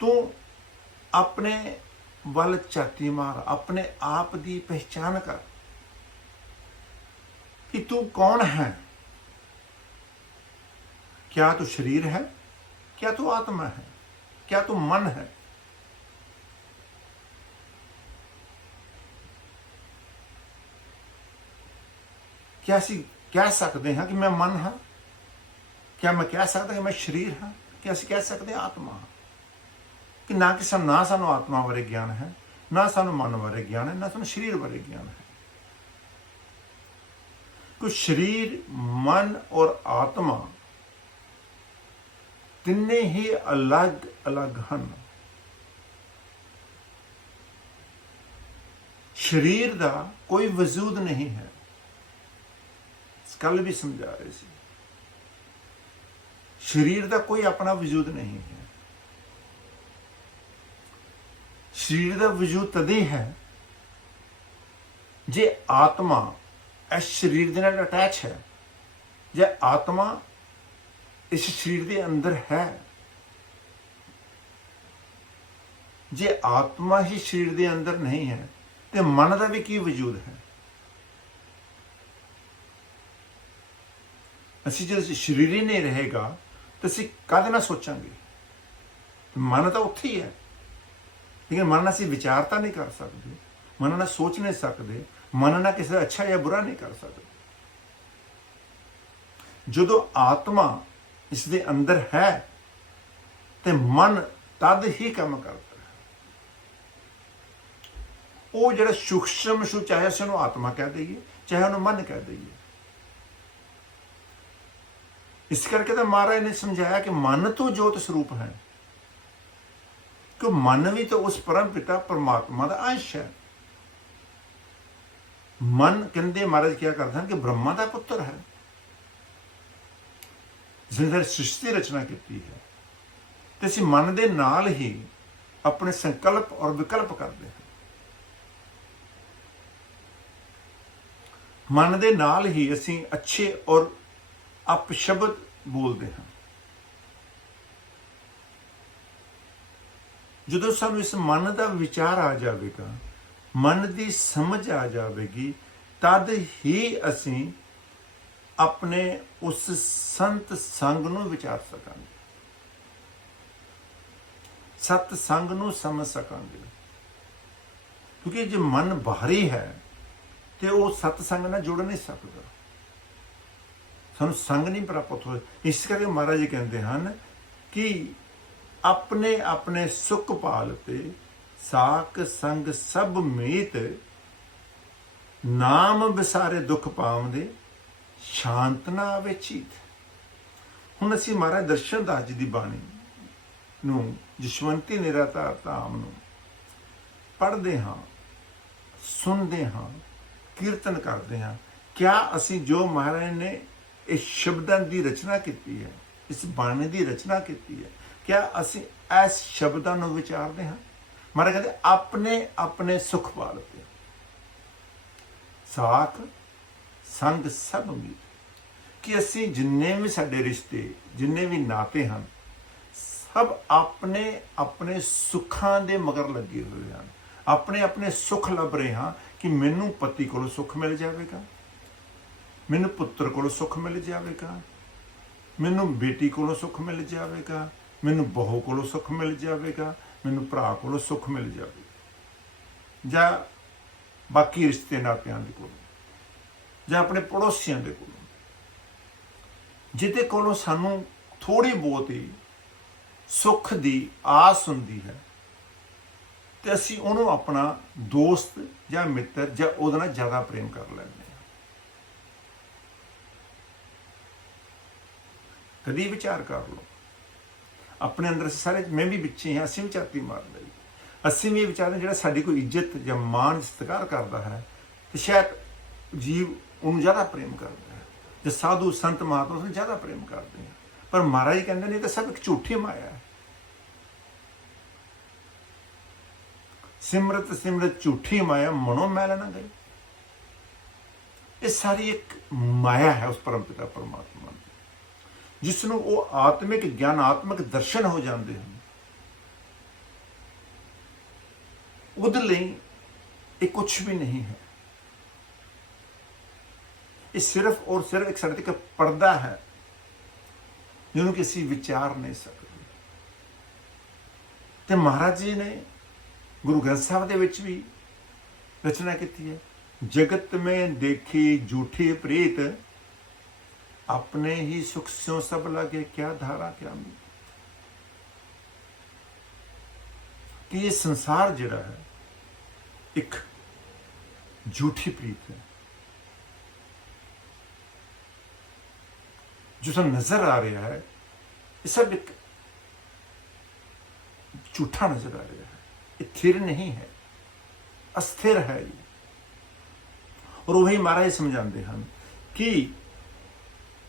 तू अपने वल झाती मार, अपने आप की पहचान कर कि तू कौन है। क्या तू शरीर है, क्या तू आत्मा है, क्या तू मन है। क्या असी कह सकते हैं कि मैं मन हाँ? क्या मैं कह सकता कि मैं शरीर हाँ? क्या असी कह सकते हैं आत्मा हाँ? कि ना कि ना सानू आत्मा बारे ज्ञान है, ना सानू मन बारे ज्ञान है, ना सानू शरीर बारे ज्ञान है। कुछ शरीर, मन और आत्मा तिन्ने ही अलग अलग हैं। शरीर का कोई वजूद नहीं है। कल भी समझा रहे थे, शरीर का कोई अपना वजूद नहीं है। शरीर का वजूद तदे है जे आत्मा इस शरीर के नाल अटैच है, जे आत्मा इस शरीर के अंदर है। जे आत्मा ही शरीर के अंदर नहीं है तो मन का भी की वजूद है। असी जो शरीर ही नहीं रहेगा तो असी कद ना सोचांगे। मन तो उत्थे ही है, लेकिन मन असी विचारता नहीं कर सकते, मन ना सोच नहीं सकते, मन ना किसी अच्छा या बुरा नहीं कर सकते। जो आत्मा इसके अंदर है तो मन तद ही काम करता है। वो जो सूक्ष्म सू, चाहे अस उन्होंने आत्मा कह दईए, चाहे उन्होंने मन कह दईए। इस करके तो महाराज ने समझाया कि मन तो जोत स्वरूप है, कि मन भी तो उस परम पिता परमात्मा का अंश है। मन कहते महाराज क्या करते हैं कि ब्रह्मा का पुत्र है, जिसने सृष्टि रचना की है। तो असी मन के नाल ही अपने संकल्प और विकल्प करते हैं। मन के नाल ही असी अच्छे और अपशब्द बोलते हैं। जो सानू इस मन का विचार आ जाएगा, मन की समझ आ जाएगी, तद ही असी अपने उस संत संग नू विचार सकांगे, सतसंग नू समझ सकांगे। क्योंकि जो मन बाहरी है तो वह सतसंग नाल जुड़ नहीं सकता, सानू संग नहीं प्राप्त हो। इस करके महाराज जी कहते हैं कि अपने अपने सुख पालते साक संग सब मीत, नाम विसारे दुख पावदे शांत ना आवे चीत। हुण असीं महाराज दर्शन दास जी की बाणी नूं, जसवंती निराधार धाम नूं पढ़ते हाँ, सुनते हाँ, कीर्तन करते हैं। क्या असीं जो महाराज ने इस शब्दां की रचना की है, इस बाणी की रचना की है, क्या असीं इस शब्दां नूं विचारते हैं? महाराज कहते अपने अपने सुख पालते साख संग सब मीत, कि असी जिन्ने भी साडे रिश्ते, जिन्ने भी नाते हैं, सब अपने अपने सुखां दे मगर लगे हुए हैं। अपने अपने सुख लभ रहे हैं कि मैनू पति को सुख मिल जाएगा, मैनू पुत्र को सुख मिल जाएगा, मैनू बेटी को सुख मिल जाएगा, मैनू बहू को सुख मिल जाएगा, मैनू भरा को सुख मिल जाएगा, जा बाकी रिश्ते नातियां दे कोलों, जां अपने पड़ोसियों के कोलों, जिहदे कोलों सानू थोड़ी बहुत ही सुख की आस हुंदी है, ਤੇ ਅਸੀਂ ਉਹਨੂੰ ਆਪਣਾ ਦੋਸਤ ਜਾਂ ਮਿੱਤਰ ਜਾਂ ਉਹਦੇ ਨਾਲ ਜ਼ਿਆਦਾ ਪ੍ਰੇਮ ਕਰ ਲੈਂਦੇ ਹਾਂ। ਕਦੀ ਵਿਚਾਰ ਕਰ ਲਓ ਆਪਣੇ ਅੰਦਰ, ਸਾਰੇ ਮੈਂ ਵੀ ਵਿੱਚ ਹੀ ਹਾਂ, ਅਸੀਂ ਵੀ ਝਾਤੀ ਮਾਰ ਲਈ, ਅਸੀਂ ਵੀ ਇਹ ਵਿਚਾਰਦੇ ਜਿਹੜਾ ਸਾਡੀ ਕੋਈ ਇੱਜ਼ਤ ਜਾਂ ਮਾਣ ਸਤਿਕਾਰ ਕਰਦਾ ਹੈ ਤੇ ਸ਼ਾਇਦ ਜੀਵ ਉਹਨੂੰ ਜ਼ਿਆਦਾ ਪ੍ਰੇਮ ਕਰਦਾ ਹੈ, ਜੇ ਸਾਧੂ ਸੰਤ ਮਹਾਤਮਾ ਉਹਨੂੰ ਜ਼ਿਆਦਾ ਪ੍ਰੇਮ ਕਰਦੇ ਆ। ਪਰ ਮਹਾਰਾਜ ਕਹਿੰਦੇ ਨੇ ਤਾਂ ਸਭ ਇੱਕ ਝੂਠੀ ਮਾਇਆ ਹੈ। ਸਿਮਰਤ ਸਿਮਰਤ ਝੂਠੀ ਮਾਇਆ ਮਨੋਂ ਮੈਲ ਨਾ ਗਈ। ਇਹ ਸਾਰੀ ਇੱਕ ਮਾਇਆ ਹੈ ਉਸ ਪਰਮ ਪਿਤਾ ਪਰਮਾਤਮਾ ਦੀ, ਜਿਸ ਨੂੰ ਉਹ ਆਤਮਿਕ ਗਿਆਨ, ਆਤਮਿਕ ਦਰਸ਼ਨ ਹੋ ਜਾਂਦੇ ਹਨ। ਉਹਦੇ ਲਈ ਇਹ ਕੁਛ ਵੀ ਨਹੀਂ ਹੈ। ਇਹ ਸਿਰਫ ਔਰ ਸਿਰਫ ਇੱਕ ਸਾਡੇ ਤੇ ਪਰਦਾ ਹੈ ਜਿਹਨੂੰ ਕਿ ਅਸੀਂ ਵਿਚਾਰ ਨਹੀਂ ਸਕਦੇ। ਤੇ ਮਹਾਰਾਜ ਜੀ ਨੇ ਗੁਰੂ ਗ੍ਰੰਥ ਸਾਹਿਬ ਦੇ ਵਿੱਚ ਵੀ ਰਚਨਾ ਕੀਤੀ ਹੈ, ਜਗਤ ਮੇਂ ਦੇਖੀ ਝੂਠੀ ਪ੍ਰੀਤ, ਆਪਣੇ ਹੀ ਸੁਖ ਸਿਉ ਸਭ ਲਾਗੇ ਕਿਆ ਧਾਰਾ ਕਿਆ ਮੀਤ। ਕਿ ਇਹ ਸੰਸਾਰ ਜਿਹੜਾ ਹੈ ਇੱਕ ਝੂਠੀ ਪ੍ਰੀਤ ਹੈ, ਜੋ ਸਾਨੂੰ ਨਜ਼ਰ ਆ ਰਿਹਾ ਹੈ ਇਹ ਸਭ ਇੱਕ ਝੂਠਾ ਨਜ਼ਰ ਆ ਰਿਹਾ ਹੈ। ਇਹ थिर नहीं है, अस्थिर है। और वही महाराज समझाते हैं कि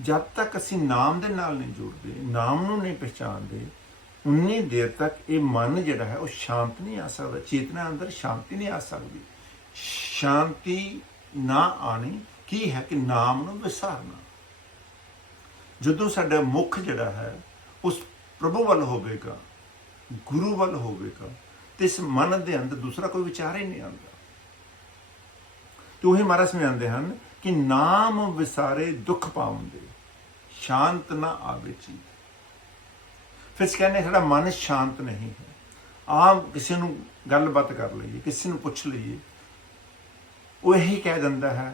जब तक असी नाम दे नाल नहीं जुड़ते, नाम नूं नहीं पहचानते, उन्नी देर तक ये मन जिहड़ा है वो शांत नहीं आ सकता, चेतना अंदर शांति नहीं आ सकती। शांति ना आनी की है कि नाम नूं विसारना। जदों साडा मुख जिहड़ा है उस प्रभु वल होवेगा, गुरु वल होवेगा, तो इस मन के अंदर दूसरा कोई विचार ही नहीं आता। तो वही महाराज समझाते हैं कि नाम विसारे दुख पाउंदे, शांत ना आवे चीज। फिर कहने साडा मन शांत नहीं है। आम किसी नूं गलबात कर लीए, किसी नूं पुछ लीए, वो यही कह दिंदा है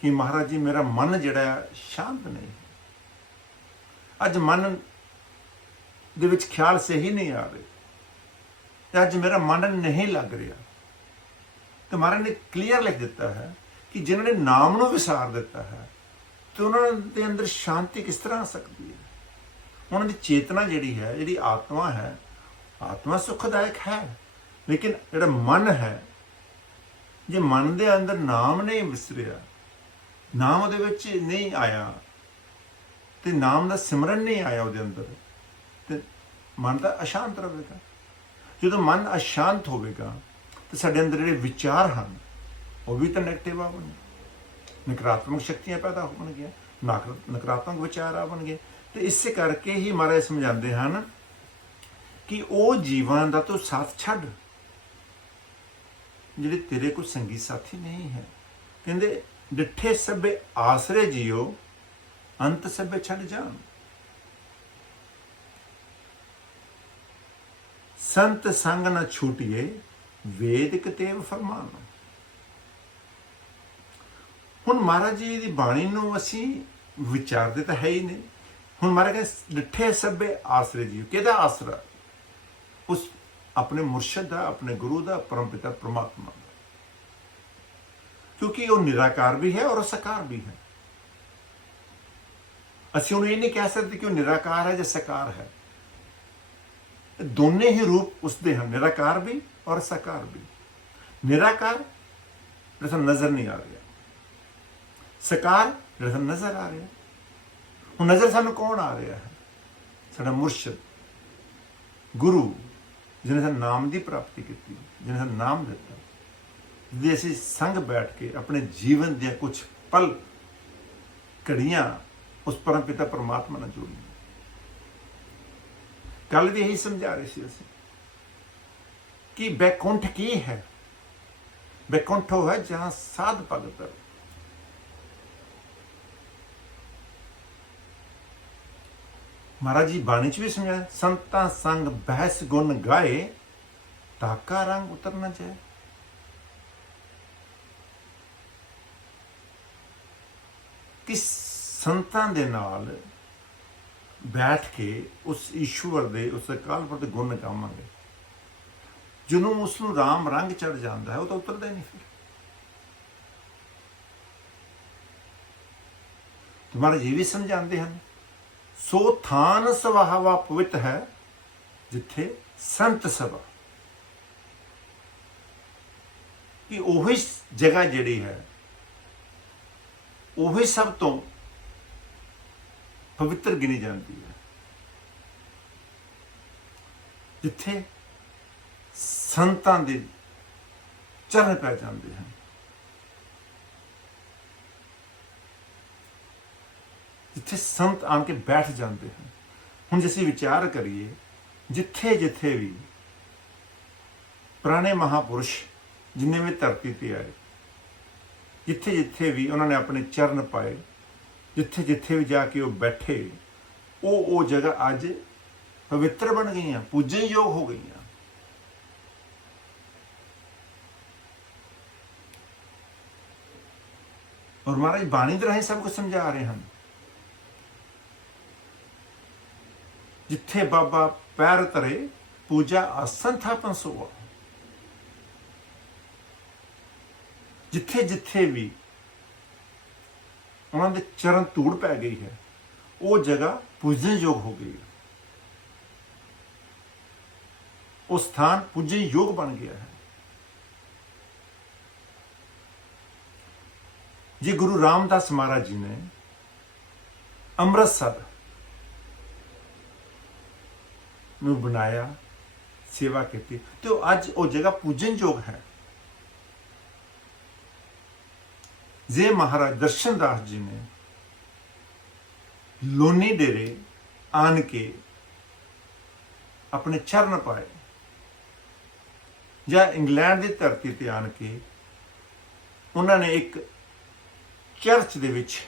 कि महाराज जी मेरा मन जिहड़ा शांत नहीं है। अज मन दे विच ख्याल सही नहीं आ रहे, अज मेरा मन नहीं लग रहा। तो महाराज ने क्लीयर लिख दिता है कि जिन्होंने नाम नूं विसार दिता है तो उन्होंने अंदर शांति किस तरह आ सकती है। उन्होंने चेतना जिहड़ी है, जिहड़ी आत्मा है, आत्मा सुखदायक है, लेकिन जिहड़ा मन है, जे मन दे अंदर नाम नहीं विसरिया, नाम उहदे विच नहीं आया, ते नाम दा सिमरन नहीं आया उहदे अंदर, ते मन दा अशांत रहेगा। ਜਦੋਂ ਮਨ ਅਸ਼ਾਂਤ ਹੋਵੇਗਾ ਤਾਂ ਸਾਡੇ ਅੰਦਰ ਜਿਹੜੇ ਵਿਚਾਰ ਹਨ ਉਹ ਵੀ ਤਾਂ ਨੈਗੇਟਿਵ ਆਉਣਗੇ, ਨਕਾਰਾਤਮਕ ਸ਼ਕਤੀਆਂ ਪੈਦਾ ਹੋਣਗੀਆਂ, ਨਕਾਰਾਤਮਕ ਵਿਚਾਰ ਆਉਣਗੇ। ਤੇ ਇਸੇ ਕਰਕੇ ਹੀ ਮਹਾਰਾਜ ਸਮਝਾਉਂਦੇ ਹਨ ਕਿ ਉਹ ਜੀਵਨ ਦਾ ਤੂੰ ਸਾਥ ਛੱਡ ਜਿਹੜੇ ਤੇਰੇ ਕੋਈ ਸੰਗੀ ਸਾਥੀ ਨਹੀਂ ਹੈ। ਕਹਿੰਦੇ ਡਿੱਠੇ ਸਭੇ ਆਸਰੇ ਜੀਓ, ਅੰਤ ਸਭੇ ਛੱਡ ਜਾਣ। संत संग न छूटिए, वेद कतेव फरमान। हुण महाराज जी की बाणी नूं असीं विचारते तो है ही नहीं। हुण महाराज कहते डिठे सभे आसरे जी, किहदा आसरा? उस अपने मुर्शद का, अपने गुरु का, परम पिता परमात्मा का, क्योंकि वो निराकार भी है और साकार भी है। असीं हुण ये नहीं कह सकते कि वो निराकार है या साकार है, दोनों ही रूप उसके हैं, निराकार भी और साकार भी। निराकार जैसा नजर नहीं आ रहा, साकार जैसा नजर आ रहा। वो नजर सानू कौन आ रहा है? साडा मुर्शद गुरु, जिन्हें सानू नाम की प्राप्ति की, जिन्हें सानू नाम दिता, जिहदे असीं संग बैठ के अपने जीवन दियां कुछ पल घड़ियां उस परम पिता परमात्मा नाल जोड़ियां। कल भी यही समझा रहे थे असीं कि बैकुंठ की है? बैकुंठ वो है जहां साध भगत है। महाराज जी बाणी च भी समझाया, संतां संग बहस गुण गाए, ताका रंग उतर न जाए। कि संतां दे नाल बैठ के उस ईश्वर दे, उस अकाल पुरख दे गुण गावांगे ਜਦੋਂ ਉਸ ਨੂੰ ਰਾਮ ਰੰਗ ਚੜ ਜਾਂਦਾ ਹੈ ਉਹ ਤਾਂ ਉਤਰਦਾ ਹੀ ਨਹੀਂ ਫਿਰ। ਤੇ ਮਹਾਰਾਜ ਇਹ ਵੀ ਸਮਝਾਉਂਦੇ ਹਨ, ਸੋ ਥਾਨ ਸੁਹਾਵਾ ਪਵਿੱਤ ਹੈ ਜਿੱਥੇ ਸੰਤ ਸਭਾ, ਕਿ ਉਹੀ ਜਗ੍ਹਾ ਜਿਹੜੀ ਹੈ ਉਹੀ ਸਭ ਤੋਂ ਪਵਿੱਤਰ ਗਿਣੀ ਜਾਂਦੀ ਹੈ ਜਿੱਥੇ ਸੰਤਾਂ ਦੇ ਚਰਨ ਪੈ ਜਾਂਦੇ ਹਨ। ਜਿੱਥੇ ਸੰਤ ਆਣ ਕੇ ਬੈਠ ਜਾਂਦੇ ਹਨ। ਹੁਣ ਜੇ ਅਸੀਂ ਵਿਚਾਰ ਕਰੀਏ, ਜਿੱਥੇ ਜਿੱਥੇ ਵੀ ਪੁਰਾਣੇ ਮਹਾਪੁਰਸ਼ ਜਿੰਨੇ ਵੀ ਧਰਤੀ ਤੇ ਆਏ, ਜਿੱਥੇ ਜਿੱਥੇ ਵੀ ਉਹਨਾਂ ਨੇ ਆਪਣੇ ਚਰਨ ਪਾਏ, ਜਿੱਥੇ ਜਿੱਥੇ ਵੀ ਜਾ ਕੇ ਉਹ ਬੈਠੇ, ਉਹ ਜਗ੍ਹਾ ਅੱਜ ਪਵਿੱਤਰ ਬਣ ਗਈਆਂ, ਪੂਜਣਯੋਗ ਹੋ ਗਈਆਂ। ਔਰ ਮਹਾਰਾਜ ਬਾਣੀ ਦੇ ਰਾਹੀਂ ਸਭ ਕੁਝ ਸਮਝਾ ਰਹੇ ਹਨ। ਜਿੱਥੇ ਬਾਬਾ ਪੈਰ ਧਰੇ ਪੂਜਾ ਆਸਨ ਥਾਪਨ ਸੋਆ। ਜਿੱਥੇ ਜਿੱਥੇ ਵੀ ਉਹਨਾਂ ਦੇ ਚਰਨ ਧੂੜ ਪੈ ਗਈ ਹੈ, ਉਹ ਜਗ੍ਹਾ ਪੂਜਣਯੋਗ ਹੋ ਗਈ ਹੈ, ਉਹ ਸਥਾਨ ਪੂਜਣਯੋਗ ਬਣ ਗਿਆ ਹੈ। ਜੀ ਗੁਰੂ ਰਾਮਦਾਸ ਮਹਾਰਾਜ ਜੀ ਨੇ ਅੰਮ੍ਰਿਤਸਰ ਨੂੰ ਬਣਾਇਆ, ਸੇਵਾ ਕੀਤੀ, ਤੇ ਅੱਜ ਉਹ ਜਗ੍ਹਾ ਪੂਜਣਯੋਗ ਹੈ। ਜੇ ਮਹਾਰਾਜ ਦਰਸ਼ਨਦਾਸ ਜੀ ਨੇ ਲੋਨੀ ਡੇਰੇ ਆਣ ਕੇ ਆਪਣੇ ਚਰਨ ਪਾਏ, ਜਾਂ ਇੰਗਲੈਂਡ ਦੀ ਧਰਤੀ ਤੇ ਆਣ ਕੇ ਉਹਨਾਂ ਨੇ ਇੱਕ ਚਰਚ ਦੇ ਵਿੱਚ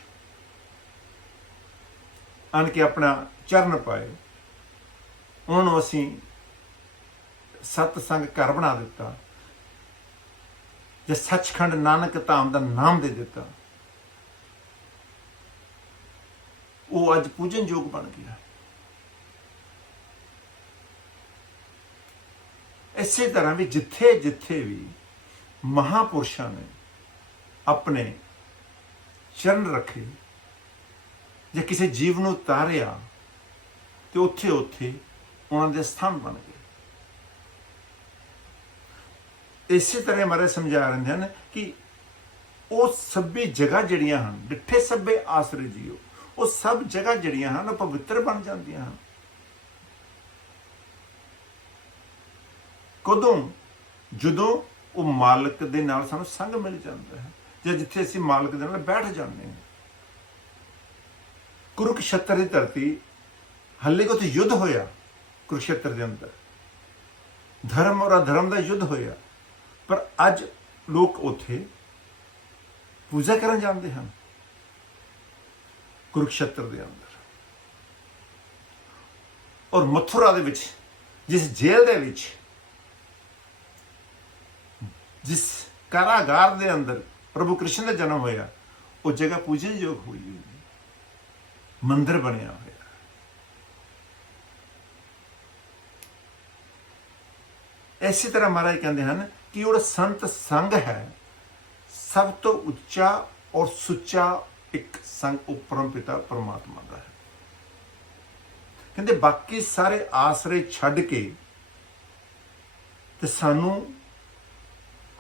ਆਣ ਕੇ ਆਪਣਾ ਚਰਨ ਪਾਏ, ਉਹਨਾਂ ਨੂੰ ਅਸੀਂ ਸਤਸੰਗ ਘਰ ਬਣਾ ਦਿੱਤਾ, ਜਾਂ ਸੱਚਖੰਡ ਨਾਨਕ ਧਾਮ ਦਾ ਨਾਮ ਦੇ ਦਿੱਤਾ, ਉਹ ਅੱਜ ਪੂਜਨਯੋਗ ਬਣ ਗਿਆ। ਇਸੇ ਤਰ੍ਹਾਂ ਵੀ ਜਿੱਥੇ ਜਿੱਥੇ ਵੀ ਮਹਾਪੁਰਸ਼ਾਂ ਨੇ ਆਪਣੇ ਚਰਨ ਰੱਖੇ ਜਾਂ ਕਿਸੇ ਜੀਵ ਨੂੰ ਉਤਾਰਿਆ, ਤੇ ਉੱਥੇ ਉੱਥੇ ਉਹਨਾਂ ਦੇ ਸਥਾਨ ਬਣ ਗਏ। ਇਸੇ ਤਰ੍ਹਾਂ ਮਹਾਰਾਜ ਸਮਝਾ ਰਹੇ ਹਨ ਕਿ ਉਹ ਸਭੀ ਜਗ੍ਹਾ ਜਿਹੜੀਆਂ ਹਨ, ਡਿੱਠੇ ਸਭੇ ਆਸਰੇ ਜੀਓ, ਉਹ ਸਭ ਜਗ੍ਹਾ ਜਿਹੜੀਆਂ ਹਨ ਉਹ ਪਵਿੱਤਰ ਬਣ ਜਾਂਦੀਆਂ ਹਨ। ਕਦੋਂ? ਜਦੋਂ ਉਹ ਮਾਲਕ ਦੇ ਨਾਲ ਸਾਨੂੰ ਸੰਗ ਮਿਲ ਜਾਂਦਾ ਹੈ, ਜਾਂ ਜਿੱਥੇ ਅਸੀਂ ਮਾਲਕ ਦੇ ਨਾਲ ਬੈਠ ਜਾਂਦੇ ਹਾਂ। ਕੁਰੂਕਸ਼ੇਤਰ ਦੀ ਧਰਤੀ, ਹੱਲੇ ਕਿ ਉੱਥੇ ਯੁੱਧ ਹੋਇਆ ਕੁਰੂਕਸ਼ੇਤਰ ਦੇ ਅੰਦਰ, ਧਰਮ ਔਰ ਅਧਰਮ ਦਾ ਯੁੱਧ ਹੋਇਆ, ਪਰ ਅੱਜ ਲੋਕ ਉੱਥੇ ਪੂਜਾ ਕਰਨ ਜਾਂਦੇ ਹਨ ਕੁਰੂਕਸ਼ੇਤਰ ਦੇ ਅੰਦਰ। ਔਰ ਮਥੁਰਾ ਦੇ ਵਿੱਚ, ਜਿਸ ਜੇਲ੍ਹ ਦੇ ਵਿੱਚ, ਜਿਸ ਕਾਰਾਗਾਰ ਦੇ ਅੰਦਰ ਪ੍ਰਭੂ ਕ੍ਰਿਸ਼ਨ ਦਾ ਜਨਮ ਹੋਇਆ, ਉਹ ਜਗ੍ਹਾ ਪੂਜਨਯੋਗ ਹੋਈ ਹੋਈ ਹੈ, ਮੰਦਿਰ ਬਣਿਆ ਹੋਇਆ। ਇਸੇ ਤਰ੍ਹਾਂ ਮਹਾਰਾਜ ਕਹਿੰਦੇ ਹਨ ਕਿ ਉਹ ਸੰਤ ਸੰਗ ਹੈ, ਸਭ ਤੋਂ ਉੱਚਾ ਔਰ ਸੁੱਚਾ ਇੱਕ ਸੰਗ ਉਹ ਪਰਮ ਪਿਤਾ ਪਰਮਾਤਮਾ ਦਾ ਹੈ। ਕਹਿੰਦੇ ਬਾਕੀ ਸਾਰੇ ਆਸਰੇ ਛੱਡ ਕੇ ਤੇ ਸਾਨੂੰ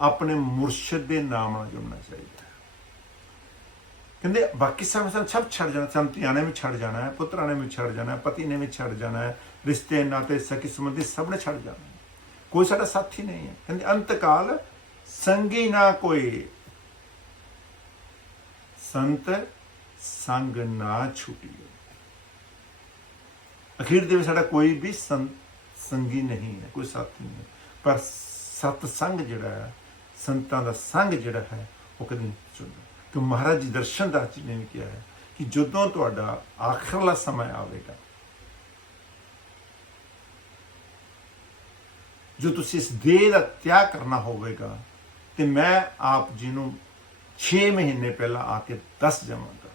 ਆਪਣੇ ਮੁਰਸ਼ਿਦ ਦੇ ਨਾਮ ਨਾਲ ਜੁੜਨਾ ਚਾਹੀਦਾ ਹੈ। ਕਹਿੰਦੇ ਬਾਕੀ ਸਭ ਛੱਡ ਜਾਣਾ, ਸੰਤਾਂ ਨੇ ਵੀ ਛੱਡ ਜਾਣਾ ਹੈ, ਪੁੱਤਰਾਂ ਨੇ ਵੀ ਛੱਡ ਜਾਣਾ ਹੈ, ਪਤੀ ਨੇ ਵੀ ਛੱਡ ਜਾਣਾ ਹੈ, ਰਿਸ਼ਤੇ ਨਾਤੇ ਸਕੀ ਸੰਬੰਧੀ ਸਭ ਨੇ ਛੱਡ ਜਾਣਾ ਹੈ, ਕੋਈ ਸਾਡਾ ਸਾਥੀ ਨਹੀਂ ਹੈ। ਕਹਿੰਦੇ ਅੰਤਕਾਲ ਸੰਗੀ ਨਾ ਕੋਈ, ਸੰਤ ਸੰਗ ਨਾ ਛੁਟਿਓ। ਅਖੀਰ ਦੇ ਵਿੱਚ ਸਾਡਾ ਕੋਈ ਵੀ ਸੰਗੀ ਨਹੀਂ ਹੈ, ਕੋਈ ਸਾਥੀ ਨਹੀਂ, ਪਰ ਸਤ ਸੰਗ ਜਿਹੜਾ ਹੈ, ਸੰਤਾਂ ਦਾ ਸੰਗ ਜਿਹੜਾ ਹੈ, ਉਹ ਕਦੇ ਨਹੀਂ ਛੁੱਟਦਾ। ਕਿ ਮਹਾਰਾਜ ਜੀ ਦਰਸ਼ਨਦਾਸ ਜੀ ਨੇ ਵੀ ਕਿਹਾ ਹੈ ਕਿ ਜਦੋਂ ਤੁਹਾਡਾ ਆਖਰਲਾ ਸਮਾਂ ਆਵੇਗਾ, ਜੋ ਤੁਸੀਂ ਇਸ ਦੇਹ ਦਾ ਤਿਆਗ ਕਰਨਾ ਹੋਵੇਗਾ, ਤੇ ਮੈਂ ਆਪ ਜੀ ਨੂੰ 6 ਮਹੀਨੇ ਪਹਿਲਾਂ ਆ ਕੇ ਦੱਸ ਜਾਵਾਂਗਾ।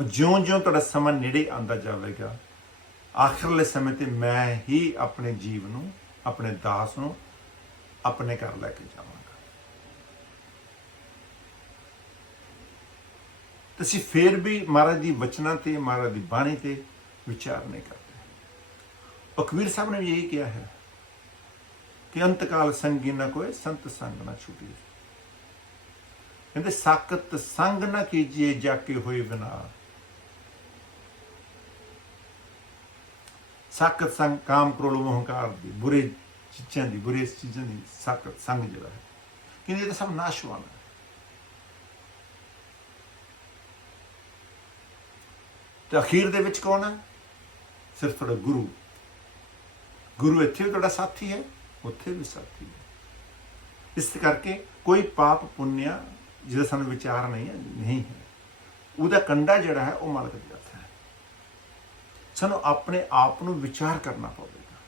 ਜਿਉਂ-ਜਿਉਂ ਤੁਹਾਡਾ ਸਮਾਂ ਨੇੜੇ ਆਉਂਦਾ ਜਾਵੇਗਾ, ਆਖਰਲੇ ਸਮੇਂ ਤੇ ਮੈਂ ਹੀ ਆਪਣੇ ਜੀਵ ਨੂੰ ਆਪਣੇ ਦਾਸ ਨੂੰ ਆਪਣੇ ਘਰ ਲੈ ਕੇ ਜਾਵਾਂਗਾ। ਤੇ ਅਸੀਂ ਫੇਰ ਵੀ ਮਹਾਰਾਜ ਦੀ ਵਚਨਾਂ ਤੇ, ਮਹਾਰਾਜ ਦੀ ਬਾਣੀ ਤੇ ਵਿਚਾਰ ਨਹੀਂ ਕਰਦੇ। और कबीर साहब ने भी यही किया है कि अंतकाल संगी न कोई संत संग न छूटी। कहते साकत संग न कीजिए जाके होए बिना। साकत संग काम क्रोध मोह अहंकार दी, बुरे चीज़ों की, बुरे चीज़ों की साकत संग जो है कि ये तो सब नाशवान है। तो अखीर दे विच कौन है? सिर्फ थोड़ा गुरु। गुरु इत्थे भी तुहाडा साथी है, उत्थे भी साथी है। इस करके कोई पाप पुण्य जिहदा सानूं विचार नहीं है, उहदा कंडा जिहड़ा है वो मालक दा हत्थ है। सानूं अपने आप नूं विचार करना पवेगा।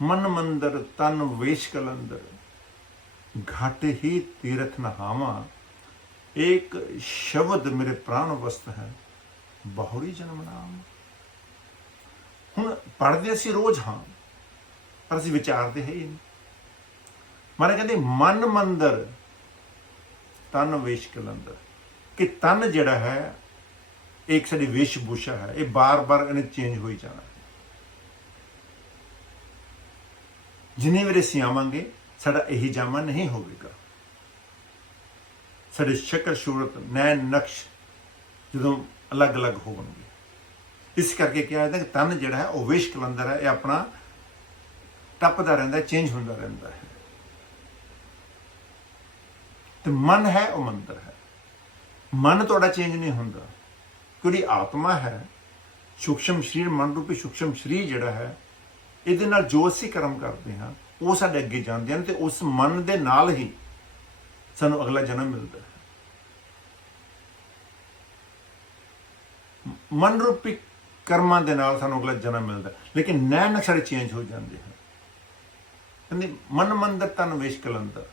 मन मंदर तन वेश कलंदर, घाट ही तीरथ नहावा। एक शब्द मेरे प्राण वस्त है, बहुरी जन्म नाम। ਹੁਣ ਪੜ੍ਹਦੇ ਅਸੀਂ ਰੋਜ਼ ਹਾਂ, ਪਰ ਅਸੀਂ ਵਿਚਾਰਦੇ ਹੈ ਹੀ ਨਹੀਂ। ਮਾਰੇ ਕਹਿੰਦੇ ਮਨ ਮੰਦਰ ਤਨ ਵੇਸ਼ ਕਲੰਦਰ, ਕਿ ਤਨ ਜਿਹੜਾ ਹੈ ਇੱਕ ਸਾਡੀ ਵੇਸ਼ ਭੂਸ਼ਾ ਹੈ, ਇਹ ਬਾਰ-ਬਾਰ ਇਹਨੇ ਚੇਂਜ ਹੋਈ ਜਾਣਾ। ਜਿੰਨੇ ਵੇਲੇ ਅਸੀਂ ਆਵਾਂਗੇ ਸਾਡਾ ਇਹੀ ਜਾਮਾ ਨਹੀਂ ਹੋਵੇਗਾ। ਸਾਡੇ ਸ਼ਕਲ ਸੂਰਤ ਨੈਣ ਨਕਸ਼ ਜਦੋਂ ਅਲੱਗ-ਅਲੱਗ ਹੋਣਗੇ। इस करके क्या है कि तन जिहड़ा है वो वेश कलंदर है, ये अपना टपदा रहिंदा है, चेंज होंदा रहिंदा है। तो मन है वो मंदिर है। मन तुहाडा चेंज नहीं होंदा, क्योंकि आत्मा है सूक्ष्म शरीर, मन रूपी सूक्ष्म शरीर जिहड़ा है, इहदे नाल जो असीं कर्म करदे हां वो साडे अगे जांदे हन, ते उस मन दे नाल ही सानूं अगला जन्म मिलदा है। मन रूपी ਕਰਮਾਂ ਦੇ ਨਾਲ ਸਾਨੂੰ ਅਗਲਾ ਜਨਮ ਮਿਲਦਾ, ਲੇਕਿਨ ਨੈਣ ਸਾਡੇ ਚੇਂਜ ਹੋ ਜਾਂਦੇ ਹਨ। ਕਹਿੰਦੇ ਮਨ ਮੰਦਰ ਤਨ ਵੇਸ਼ ਕਲੰਦਰ,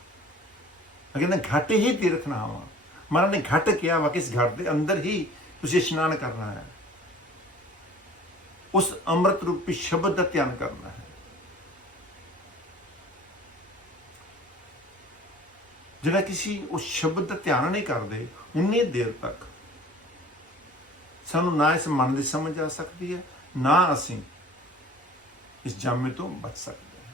ਕਹਿੰਦੇ ਘਟ ਹੀ ਤੀਰਥ ਨਹਾਵਾ। ਮਹਾਰਾਜ ਨੇ ਘਟ ਕਿਹਾ ਵਾ ਕਿ ਇਸ ਘਟ ਦੇ ਅੰਦਰ ਹੀ ਤੁਸੀਂ ਇਸ਼ਨਾਨ ਕਰਨਾ ਹੈ, ਉਸ ਅੰਮ੍ਰਿਤ ਰੂਪੀ ਸ਼ਬਦ ਦਾ ਧਿਆਨ ਕਰਨਾ ਹੈ। ਜਿਹੜਾ ਕਿਸੇ ਉਸ ਸ਼ਬਦ ਦਾ ਧਿਆਨ ਨਹੀਂ ਕਰਦੇ, ਉਨੀ ਦੇਰ ਤੱਕ ਸਾਨੂੰ ਨਾ ਇਸ ਮਨ ਦੀ ਸਮਝ ਆ ਸਕਦੀ ਹੈ, ਨਾ ਅਸੀਂ ਇਸ ਜਾਮੇ ਤੋਂ ਬਚ ਸਕਦੇ ਹਾਂ।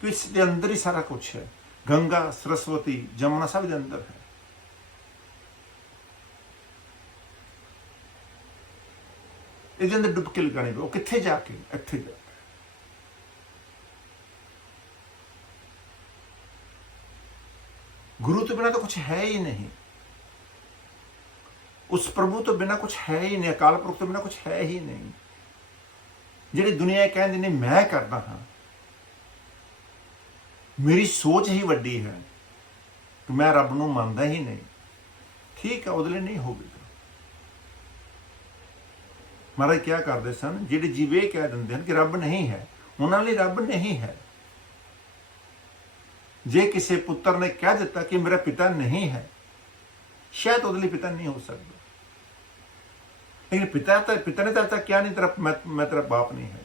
ਕਿ ਇਸ ਦੇ ਅੰਦਰ ਹੀ ਸਾਰਾ ਕੁਝ ਹੈ। ਗੰਗਾ, ਸਰਸਵਤੀ, ਜਮਨਾ ਸਭ ਦੇ ਅੰਦਰ ਹੈ। ਇਹਦੇ ਅੰਦਰ ਡੁਬਕੀ ਲਗਾਣੀ ਪਵੇ। ਉਹ ਕਿੱਥੇ ਜਾ ਕੇ? ਇੱਥੇ ਜਾ ਕੇ। ਗੁਰੂ ਤੋਂ ਬਿਨਾਂ ਤਾਂ ਕੁਝ ਹੈ ਹੀ ਨਹੀਂ। उस प्रभु तो बिना कुछ है ही नहीं, अकाल पुरख तो बिना कुछ है ही नहीं। जिहड़ी दुनिया कहती नहीं मैं करदा हाँ, मेरी सोच ही वड्डी है कि मैं रब नूं मनदा ही नहीं, ठीक है, उहदे लई नहीं होवेगा। महाराज क्या करदे सन, जिहड़े जीव ये कह दिंदे हन कि रब नहीं है, उन्हां लई रब नहीं है। जे किसी पुत्र ने कह दिता कि मेरा पिता नहीं है, शायद उहदे लई पिता नहीं हो सकता, लेकिन पिता ने तो क्या नहीं, तेरा मैं तेरा बाप नहीं है।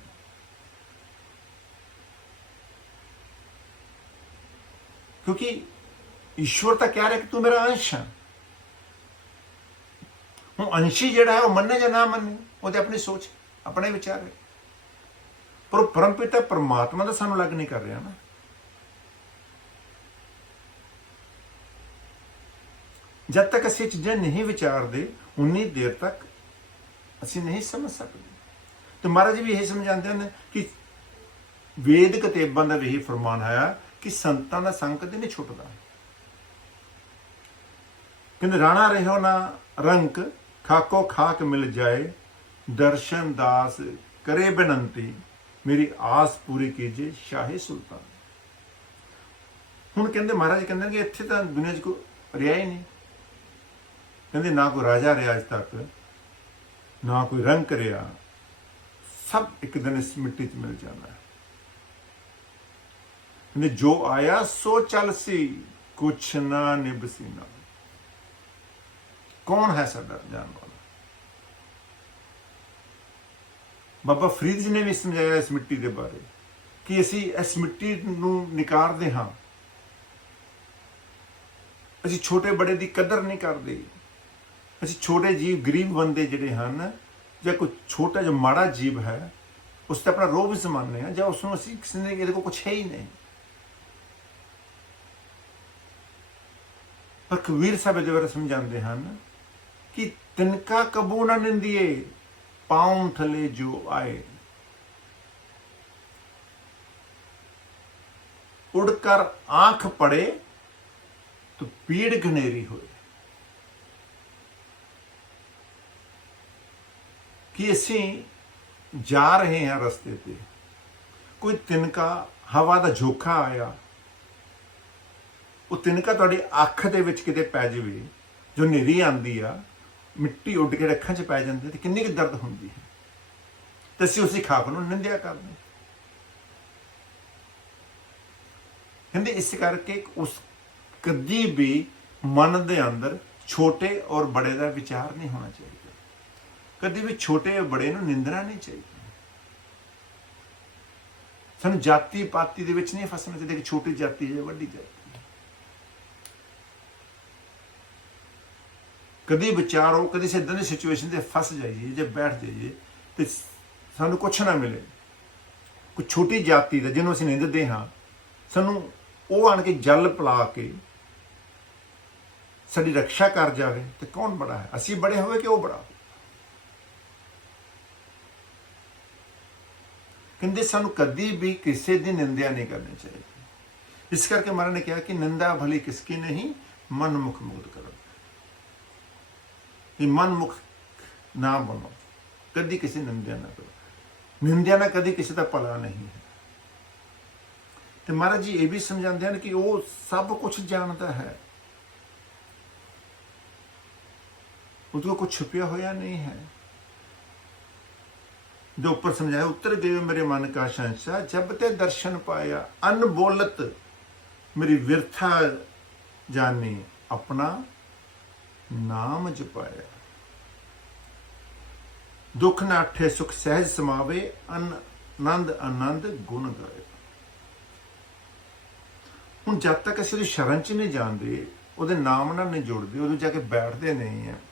क्योंकि ईश्वर तो कह रहा है कि तू मेरा अंश है। हूँ अंशी जिहड़ा है वो मन्ने या ना मन्ने, वो तो अपनी सोच, अपने विचार है। पर परम पिता परमात्मा तो सानू अलग नहीं कर रहा ना। जब तक असीं चीज़ां नहीं विचारते, उन्नी देर तक ਅਸੀਂ नहीं समझ सकते। तो महाराज जी भी यही समझाते हैं कि वेद किताबां का भी यही फरमान है कि संतां दा संग कदे नहीं छुटदा। कहते राणा रहो ना रंक, खाको खाक मिल जाए, दर्शन दास करे बेनंती, मेरी आस पूरी कीजिए शाही सुल्तान। हुण कहते महाराज कहते कि इत्थे तां दुनिया च कोई रहा ही नहीं। कहते ना कोई राजा रहा अज तक, ना कोई रंक रहा, सब एक दिन इस मिट्टी च मिल जाना है। जो आया सो चल सी, कुछ ना निभसी ना। कौन है साडा जान वाला? ਬਾਬਾ ਫਰੀਦ ਜੀ ਨੇ ਵੀ ਸਮਝਾਇਆ ਇਸ ਮਿੱਟੀ ਦੇ ਬਾਰੇ ਕਿ ਅਸੀਂ ਇਸ ਮਿੱਟੀ ਨੂੰ ਨਿਕਾਰਦੇ ਹਾਂ, ਅਸੀਂ ਛੋਟੇ ਬੜੇ ਦੀ ਕਦਰ ਨਹੀਂ ਕਰਦੇ। ਅਸੀਂ ਛੋਟੇ ਜੀਵ, ਗਰੀਬ ਬੰਦੇ ਜਿਹੜੇ ਹਨ, ਜਾਂ ਕੋਈ ਛੋਟਾ ਜਿਹਾ ਮਾੜਾ ਜੀਵ ਹੈ, ਉਸ ਤੇ ਆਪਣਾ ਰੋਬ ਸਮਝਦੇ ਹਾਂ, ਜਾਂ ਉਸ ਨੂੰ ਅਸੀਂ ਕਿਸੇ ਨੇ ਇਹਦੇ ਕੋਲ ਕੁਛ ਹੈ ਹੀ ਨਹੀਂ। ਪਰ ਕਬੀਰ ਸਾਹਿਬ ਇਹਦੇ ਬਾਰੇ ਸਮਝਾਉਂਦੇ ਹਨ ਕਿ ਤਿਨਕਾ ਕਬੂ ਨਾ ਨਿੰਦੀਏ, ਪਾਉਂ ਥਲੇ ਜੋ ਆਏ, उड़ कर आंख पड़े तो पीड़ घनेरी होए। कि ਅਸੀਂ ਜਾ ਰਹੇ ਹਾਂ ਰਸਤੇ ਤੇ, ਕੋਈ ਤਿਨਕਾ ਹਵਾ ਦਾ ਝੋਖਾ ਆਇਆ, ਉਹ ਤਿਨਕਾ ਤੁਹਾਡੀ ਅੱਖ ਦੇ ਵਿੱਚ ਕਿਤੇ ਪੈ ਜਾਵੇ, ਜੋ ਹਨੇਰੀ ਆਉਂਦੀ ਆ, ਮਿੱਟੀ ਉੱਡ ਕੇ ਅੱਖਾਂ 'ਚ ਪੈ ਜਾਂਦੀ ਤੇ ਕਿੰਨੀ ਕੁ ਦਰਦ ਹੁੰਦੀ ਹੈ। ਤੇ ਅਸੀਂ ਉਸੇ ਖਾਕ ਨੂੰ ਨਿੰਦਿਆ ਕਰਦੇ। ਕਹਿੰਦੇ ਇਸ ਕਰਕੇ ਉਸ ਕਦੀ ਵੀ ਮਨ ਦੇ ਅੰਦਰ ਛੋਟੇ ਔਰ ਬੜੇ ਦਾ ਵਿਚਾਰ ਨਹੀਂ ਹੋਣਾ ਚਾਹੀਦਾ। ਕਦੀ ਵੀ ਛੋਟੇ ਔਰ ਬੜੇ ਨੂੰ ਨਿੰਦਣਾ ਨਹੀਂ ਚਾਹੀਦਾ। ਸਾਨੂੰ ਜਾਤੀ ਪਾਤੀ ਦੇ ਵਿੱਚ ਨਹੀਂ ਫਸਣਾ ਚਾਹੀਦਾ ਕਿ ਛੋਟੀ ਜਾਤੀ ਹੈ ਵੱਡੀ ਜਾਤੀ। ਕਦੀ ਵਿਚਾਰੋ, ਕਦੀ ਸਿੱਧਾਂ ਦੀ ਸਿਚੁਏਸ਼ਨ ਤੇ ਫਸ ਜਾਈਏ, ਜੇ ਬੈਠ ਜਾਈਏ ਤੇ ਸਾਨੂੰ ਕੁਛ ਨਾ ਮਿਲੇ। ਕੋਈ ਛੋਟੀ ਜਾਤੀ ਦਾ ਜਿਹਨੂੰ ਅਸੀਂ ਨਿੰਦਦੇ ਹਾਂ, ਸਾਨੂੰ ਉਹ ਆਣ ਕੇ ਜਲ ਪਿਲਾ ਕੇ ਸਾਡੀ ਰੱਖਿਆ ਕਰ ਜਾਵੇ ਤੇ ਕੌਣ ਬੜਾ ਹੈ? ਅਸੀਂ ਬੜੇ ਹੋਵੇ ਕਿ ਉਹ ਬੜਾ? ਕਹਿੰਦੇ ਸਾਨੂੰ ਕਦੀ ਵੀ ਕਿਸੇ ਦੀ ਨਿੰਦਿਆ ਨਹੀਂ ਕਰਨੀ ਚਾਹੀਦੀ। ਇਸ ਕਰਕੇ ਮਹਾਰਾਜ ਨੇ ਕਿਹਾ ਕਿ ਨਿੰਦਾ ਭਲੀ ਕਿਸਕੀ ਨਹੀਂ, ਮਨ ਮੁਖ ਮੁਗਧ ਕਰੋ। ਇਹ ਮਨ ਮੁਖ ਨਾ ਬਣੋ, ਕਦੀ ਕਿਸੇ ਨਿੰਦਿਆ ਨਾ ਕਰੋ। ਨਿੰਦਿਆ ਨਾਲ ਕਦੀ ਕਿਸੇ ਦਾ ਭਲਾ ਨਹੀਂ ਹੈ। ਤੇ ਮਹਾਰਾਜ ਜੀ ਇਹ ਵੀ ਸਮਝਾਉਂਦੇ ਹਨ ਕਿ ਉਹ ਸਭ ਕੁਝ ਜਾਣਦਾ ਹੈ, ਉਹਦੇ ਕੋਲ ਕੁਝ ਛੁਪਿਆ ਹੋਇਆ ਨਹੀਂ ਹੈ। जो ऊपर समझाया, उत्तर गए मेरे मन का शंशा, जब ते दर्शन पाया, अनबोलत मेरी विरथा जानी, अपना नाम जपाया। दुख नाठे सुख सहज समावे, आनंद आनंद गुण गाए। हुण जब तक असीं उहदी शरण च नहीं जाते, उहदे नाम नाल नहीं जुड़ते, उहदे जाके बैठते नहीं है,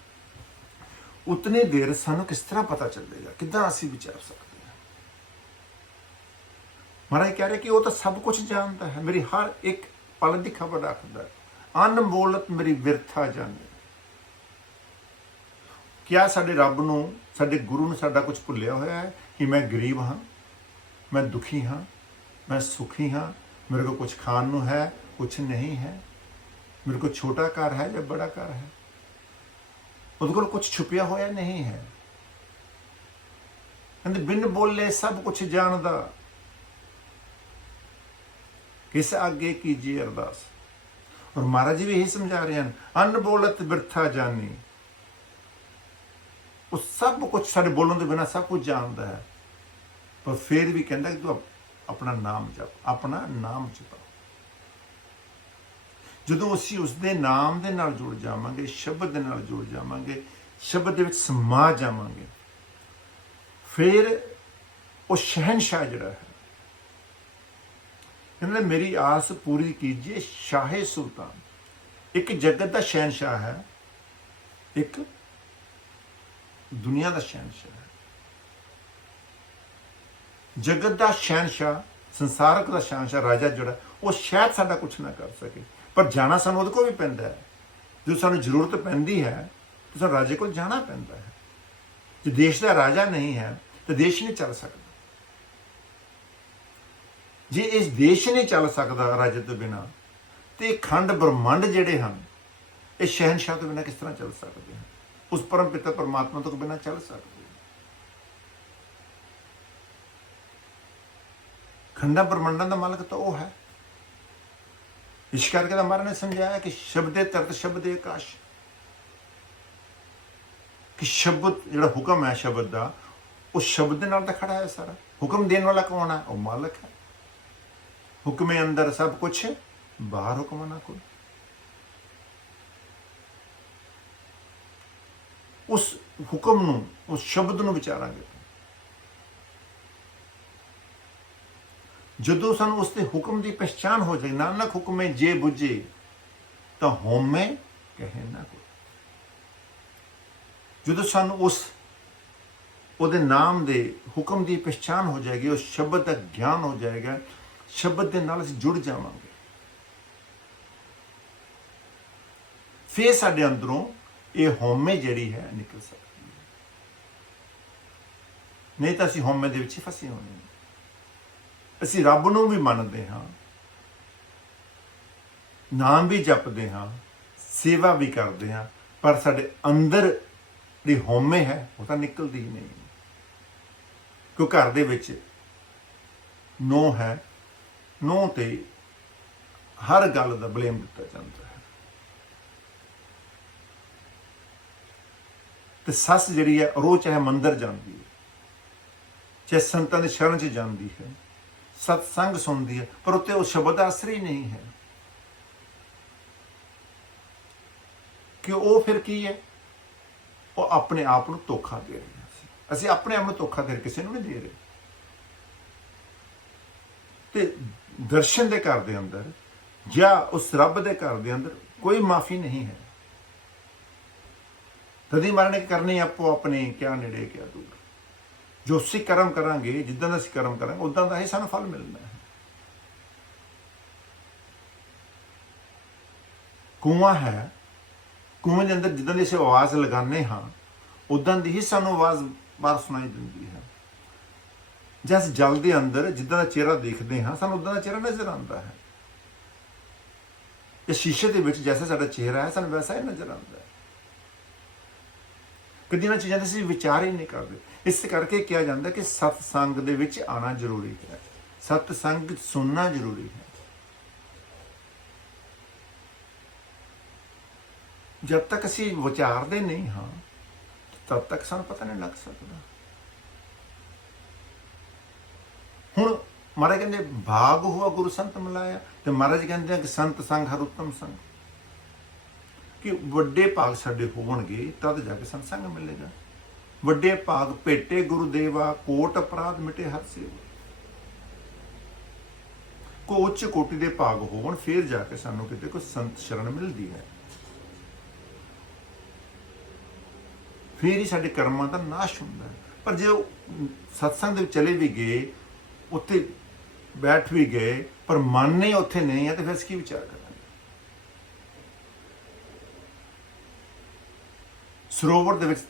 उतनी देर सानू किस तरह पता चलेगा, किदां असीं विचार सकते हैं। महाराज कह रहे कि वो तो सब कुछ जानता है, मेरी हर एक पल की खबर रखता है। अनबोलत मेरी विरथा जाने। क्या साडे रब नूं, साडे गुरु नूं साडा कुछ भुलिया होया है कि मैं गरीब हाँ, मैं दुखी हाँ, मैं सुखी हाँ, मेरे को कुछ खाण नूं है, कुछ नहीं है, मेरे को छोटा घर है या बड़ा घर है, ਉਹਦੇ ਕੋਲ ਕੁਝ ਛੁਪਿਆ ਹੋਇਆ ਨਹੀਂ ਹੈ। ਕਹਿੰਦੇ ਬਿਨ ਬੋਲੇ ਸਭ ਕੁਝ ਜਾਣਦਾ, ਕਿਸ ਅੱਗੇ ਕੀਜੀਏ ਅਰਦਾਸ। ਔਰ ਮਹਾਰਾਜ ਜੀ ਵੀ ਇਹੀ ਸਮਝਾ ਰਹੇ ਹਨ, ਅਨਬੋਲਤ ਬਿਰਥਾ ਜਾਨੀ। ਉਹ ਸਭ ਕੁਝ ਸਾਡੇ ਬੋਲਣ ਤੋਂ ਬਿਨਾਂ ਸਭ ਕੁਝ ਜਾਣਦਾ ਹੈ, ਪਰ ਫਿਰ ਵੀ ਕਹਿੰਦਾ ਕਿ ਤੂੰ ਆਪਣਾ ਨਾਮ ਜਪ, ਆਪਣਾ ਨਾਮ ਜਪ। ਜਦੋਂ ਅਸੀਂ ਉਸਦੇ ਨਾਮ ਦੇ ਨਾਲ ਜੁੜ ਜਾਵਾਂਗੇ, ਸ਼ਬਦ ਦੇ ਨਾਲ ਜੁੜ ਜਾਵਾਂਗੇ, ਸ਼ਬਦ ਦੇ ਵਿੱਚ ਸਮਾ ਜਾਵਾਂਗੇ, ਫਿਰ ਉਹ ਸ਼ਹਿਨशाह ਜਿਹੜਾ ਹੈ, ਕਹਿੰਦੇ ਮੇਰੀ ਆਸ ਪੂਰੀ ਕੀਜੀਏ ਸ਼ਾਹੇ ਸੁਲਤਾਨ। ਇੱਕ ਜਗਤ ਦਾ ਸ਼ਹਿਨशाह ਹੈ, ਇੱਕ ਦੁਨੀਆ ਦਾ ਸ਼ਹਿਨशाह ਹੈ। ਜਗਤ ਦਾ ਸ਼ਹਿਨशाह, ਸੰਸਾਰਕ ਦਾ ਸ਼ਹਿਨशाह ਰਾਜਾ ਜਿਹੜਾ, ਉਹ ਸ਼ਾਇਦ ਸਾਡਾ ਕੁਛ ਨਾ ਕਰ ਸਕੇ, ਪਰ ਜਾਣਾ ਸਾਨੂੰ ਉਹਦੇ ਕੋਲ ਵੀ ਪੈਂਦਾ ਹੈ। ਜੋ ਸਾਨੂੰ ਜ਼ਰੂਰਤ ਪੈਂਦੀ ਹੈ ਤਾਂ ਸਾਨੂੰ ਰਾਜੇ ਕੋਲ ਜਾਣਾ ਪੈਂਦਾ ਹੈ। ਜੇ ਦੇਸ਼ ਦਾ ਰਾਜਾ ਨਹੀਂ ਹੈ ਤਾਂ ਦੇਸ਼ ਨਹੀਂ ਚੱਲ ਸਕਦਾ। ਜੇ ਇਸ ਦੇਸ਼ ਨਹੀਂ ਚੱਲ ਸਕਦਾ ਰਾਜੇ ਤੋਂ ਬਿਨਾਂ, ਤੇ ਖੰਡ ਬ੍ਰਹਮੰਡ ਜਿਹੜੇ ਹਨ, ਇਹ ਸ਼ਹਿਨशाह ਤੋਂ ਬਿਨਾਂ ਕਿਸ ਤਰ੍ਹਾਂ ਚੱਲ ਸਕਦੇ ਹਨ? ਉਸ ਪਰਮ ਪਿਤਾ ਪਰਮਾਤਮਾ ਤੋਂ ਬਿਨਾਂ ਚੱਲ ਸਕਦੇ? ਖੰਡਾਂ ਬ੍ਰਹਮੰਡਾਂ ਦਾ ਮਾਲਕ ਤਾਂ ਉਹ ਹੈ। ਇਸ ਕਰਕੇ ਤਾਂ ਮਹਾਰਾਜ ਨੇ ਸਮਝਾਇਆ ਕਿ ਸ਼ਬਦੇ ਤਰਤ ਸ਼ਬਦੇ ਆਕਾਸ਼, ਕਿ ਸ਼ਬਦ ਜਿਹੜਾ ਹੁਕਮ ਹੈ ਸ਼ਬਦ ਦਾ, ਉਹ ਸ਼ਬਦ ਦੇ ਨਾਲ ਤਾਂ ਖੜਾ ਹੈ ਸਾਰਾ। ਹੁਕਮ ਦੇਣ ਵਾਲਾ ਕੌਣ ਹੈ? ਉਹ ਮਾਲਕ ਹੈ। ਹੁਕਮੇ ਅੰਦਰ ਸਭ ਕੁਛ, ਬਾਹਰ ਹੁਕਮ ਨਾ ਕੋਈ। ਉਸ ਹੁਕਮ ਨੂੰ, ਉਸ ਸ਼ਬਦ ਨੂੰ ਵਿਚਾਰਾਂਗੇ, ਜਦੋਂ ਸਾਨੂੰ ਉਸ ਦੇ ਹੁਕਮ ਦੀ ਪਛਾਣ ਹੋ ਜਾਏ, ਨਾਨਕ ਹੁਕਮੇ ਜੇ ਬੁੱਝੇ ਤਾਂ ਹੋਮੇ ਕਹੇ ਨਾ ਕੋਈ। ਜਦੋਂ ਸਾਨੂੰ ਉਹਦੇ ਨਾਮ ਦੇ ਹੁਕਮ ਦੀ ਪਛਾਣ ਹੋ ਜਾਏਗੀ, ਉਸ ਸ਼ਬਦ ਦਾ ਗਿਆਨ ਹੋ ਜਾਏਗਾ, ਸ਼ਬਦ ਦੇ ਨਾਲ ਅਸੀਂ ਜੁੜ ਜਾਵਾਂਗੇ, ਫਿਰ ਸਾਡੇ ਅੰਦਰੋਂ ਇਹ ਹਉਮੈ ਜਿਹੜੀ ਹੈ ਨਿਕਲ ਸਕਦੀ ਹੈ। ਨਹੀਂ ਤਾਂ ਅਸੀਂ ਹਉਮੈ ਦੇ ਵਿੱਚ ਹੀ ਫਸੇ ਹੋਣੇ ਹਾਂ। ਅਸੀਂ ਰੱਬ ਨੂੰ ਵੀ ਮੰਨਦੇ ਹਾਂ, ਨਾਮ ਵੀ ਜਪਦੇ ਹਾਂ, ਸੇਵਾ ਵੀ ਕਰਦੇ ਹਾਂ, ਪਰ ਸਾਡੇ ਅੰਦਰ ਜਿਹੜੀ ਹਉਮੈ ਹੈ ਉਹ ਤਾਂ ਨਿਕਲਦੀ ਹੀ ਨਹੀਂ। ਕਿਉਂ ਘਰ ਦੇ ਵਿੱਚ ਨੂੰਹ ਹੈ, ਨੂੰਹ ਤੇ ਹਰ ਗੱਲ ਦਾ ਬਲੇਮ ਦਿੱਤਾ ਜਾਂਦਾ ਹੈ, ਤੇ ਸੱਸ ਜਿਹੜੀ ਹੈ ਰੋਜ਼ ਚਾਹੇ ਮੰਦਰ ਜਾਂਦੀ ਹੈ, ਚਾਹੇ ਸੰਤਾਂ ਦੀ ਸ਼ਰਨ 'ਚ ਜਾਂਦੀ ਹੈ, ਸਤਸੰਗ ਸੁਣਦੀ ਹੈ, ਪਰ ਉੱਤੇ ਉਹ ਸ਼ਬਦ ਦਾ ਅਸਰ ਹੀ ਨਹੀਂ ਹੈ। ਕਿ ਉਹ ਫਿਰ ਕੀ ਹੈ? ਉਹ ਆਪਣੇ ਆਪ ਨੂੰ ਧੋਖਾ ਦੇ ਰਹੇ। ਅਸੀਂ ਆਪਣੇ ਆਪ ਨੂੰ ਧੋਖਾ ਦੇ ਕਿਸੇ ਨੂੰ ਨਹੀਂ ਦੇ ਰਹੇ। ਤੇ ਦਰਸ਼ਨ ਦੇ ਘਰ ਦੇ ਅੰਦਰ ਜਾਂ ਉਸ ਰੱਬ ਦੇ ਘਰ ਦੇ ਅੰਦਰ ਕੋਈ ਮਾਫੀ ਨਹੀਂ ਹੈ। ਤਦੀ ਮਰਨੇ ਕਰਨੇ ਆਪੋ ਆਪਣੇ, ਕਿਆ ਨੇੜੇ ਕਿਆ ਦੂਰ। ਜੋ ਅਸੀਂ ਕਰਮ ਕਰਾਂਗੇ, ਜਿੱਦਾਂ ਦਾ ਅਸੀਂ ਕਰਮ ਕਰਾਂਗੇ, ਉਦਾਂ ਦਾ ਹੀ ਸਾਨੂੰ ਫਲ ਮਿਲਣਾ ਹੈ। ਕੂਆ ਹੈ, ਕੂਏ ਦੇ ਅੰਦਰ ਜਿੱਦਾਂ ਦੀ ਅਸੀਂ ਆਵਾਜ਼ ਲਗਾਉਂਦੇ ਹਾਂ, ਉਦਾਂ ਦੀ ਹੀ ਸਾਨੂੰ ਆਵਾਜ਼ ਬਾਹਰ ਸੁਣਾਈ ਦਿੰਦੀ ਹੈ। ਜਿਸ ਜਲ ਦੇ ਅੰਦਰ ਜਿੱਦਾਂ ਦਾ ਚਿਹਰਾ ਦੇਖਦੇ ਹਾਂ, ਸਾਨੂੰ ਉਦਾਂ ਦਾ ਚਿਹਰਾ ਨਜ਼ਰ ਆਉਂਦਾ ਹੈ। ਇਹ ਸ਼ੀਸ਼ੇ ਦੇ ਵਿੱਚ ਜੈਸਾ ਸਾਡਾ ਚਿਹਰਾ ਹੈ, ਸਾਨੂੰ ਵੈਸਾ ਹੀ ਨਜ਼ਰ ਆਉਂਦਾ ਹੈ। ਕਦੀ ਇਹਨਾਂ ਚੀਜ਼ਾਂ 'ਤੇ ਅਸੀਂ ਵਿਚਾਰ ਹੀ ਨਹੀਂ ਕਰਦੇ। ਇਸ ਕਰਕੇ ਕਿਹਾ ਜਾਂਦਾ ਕਿ ਸਤਸੰਗ ਦੇ ਵਿੱਚ ਆਉਣਾ ਜ਼ਰੂਰੀ ਹੈ, ਸਤਸੰਗ ਸੁਣਨਾ ਜ਼ਰੂਰੀ ਹੈ। ਜਦ ਤੱਕ ਅਸੀਂ ਵਿਚਾਰਦੇ ਨਹੀਂ ਹਾਂ, ਤਦ ਤੱਕ ਸਾਨੂੰ ਪਤਾ ਨਹੀਂ ਲੱਗ ਸਕਦਾ। ਹੁਣ ਮਹਾਰਾਜ ਕਹਿੰਦੇ ਭਾਗ ਹੋਆ ਗੁਰੂ ਸੰਤ ਮਿਲਾਇਆ, ਤੇ ਮਹਾਰਾਜ ਕਹਿੰਦੇ ਆ ਕਿ ਸੰਤ ਸੰਗ ਹਰ ਉੱਤਮ ਸੰਗ, ਕਿ ਵੱਡੇ ਭਾਗ ਸਾਡੇ ਹੋਣਗੇ ਤਦ ਜਾ ਕੇ ਸੰਸੰਗ ਮਿਲੇਗਾ। ਵੱਡੇ ਭਾਗ ਭੇਟੇ ਗੁਰੂ ਦੇਵਾ, ਕੋਟ ਅਪਰਾਧ ਮਿਟੇ ਹਰ ਸੇਵਾ। ਕੋ ਉੱਚ ਕੋਟੀ ਦੇ ਭਾਗ ਹੋਣ, ਫਿਰ ਜਾ ਕੇ ਸਾਨੂੰ ਕਿਤੇ ਕੋਈ ਸੰਤ ਸ਼ਰਨ ਮਿਲਦੀ ਹੈ। ਫਿਰ ਹੀ ਸਾਡੇ ਕਰਮਾਂ ਦਾ ਨਾਸ਼ ਹੁੰਦਾ ਹੈ। ਪਰ ਜੇ ਉਹ ਸਤਸੰਗ ਦੇ ਵਿੱਚ ਚਲੇ ਵੀ ਗਏ, ਉੱਥੇ ਬੈਠ ਵੀ ਗਏ, ਪਰ ਮਨ ਨਹੀਂ ਉੱਥੇ ਨਹੀਂ ਹੈ, ਤੇ ਫਿਰ ਅਸੀਂ ਕੀ ਵਿਚਾਰ ਕਰਾਂਗੇ? ਸਰੋਵਰ ਦੇ ਵਿੱਚ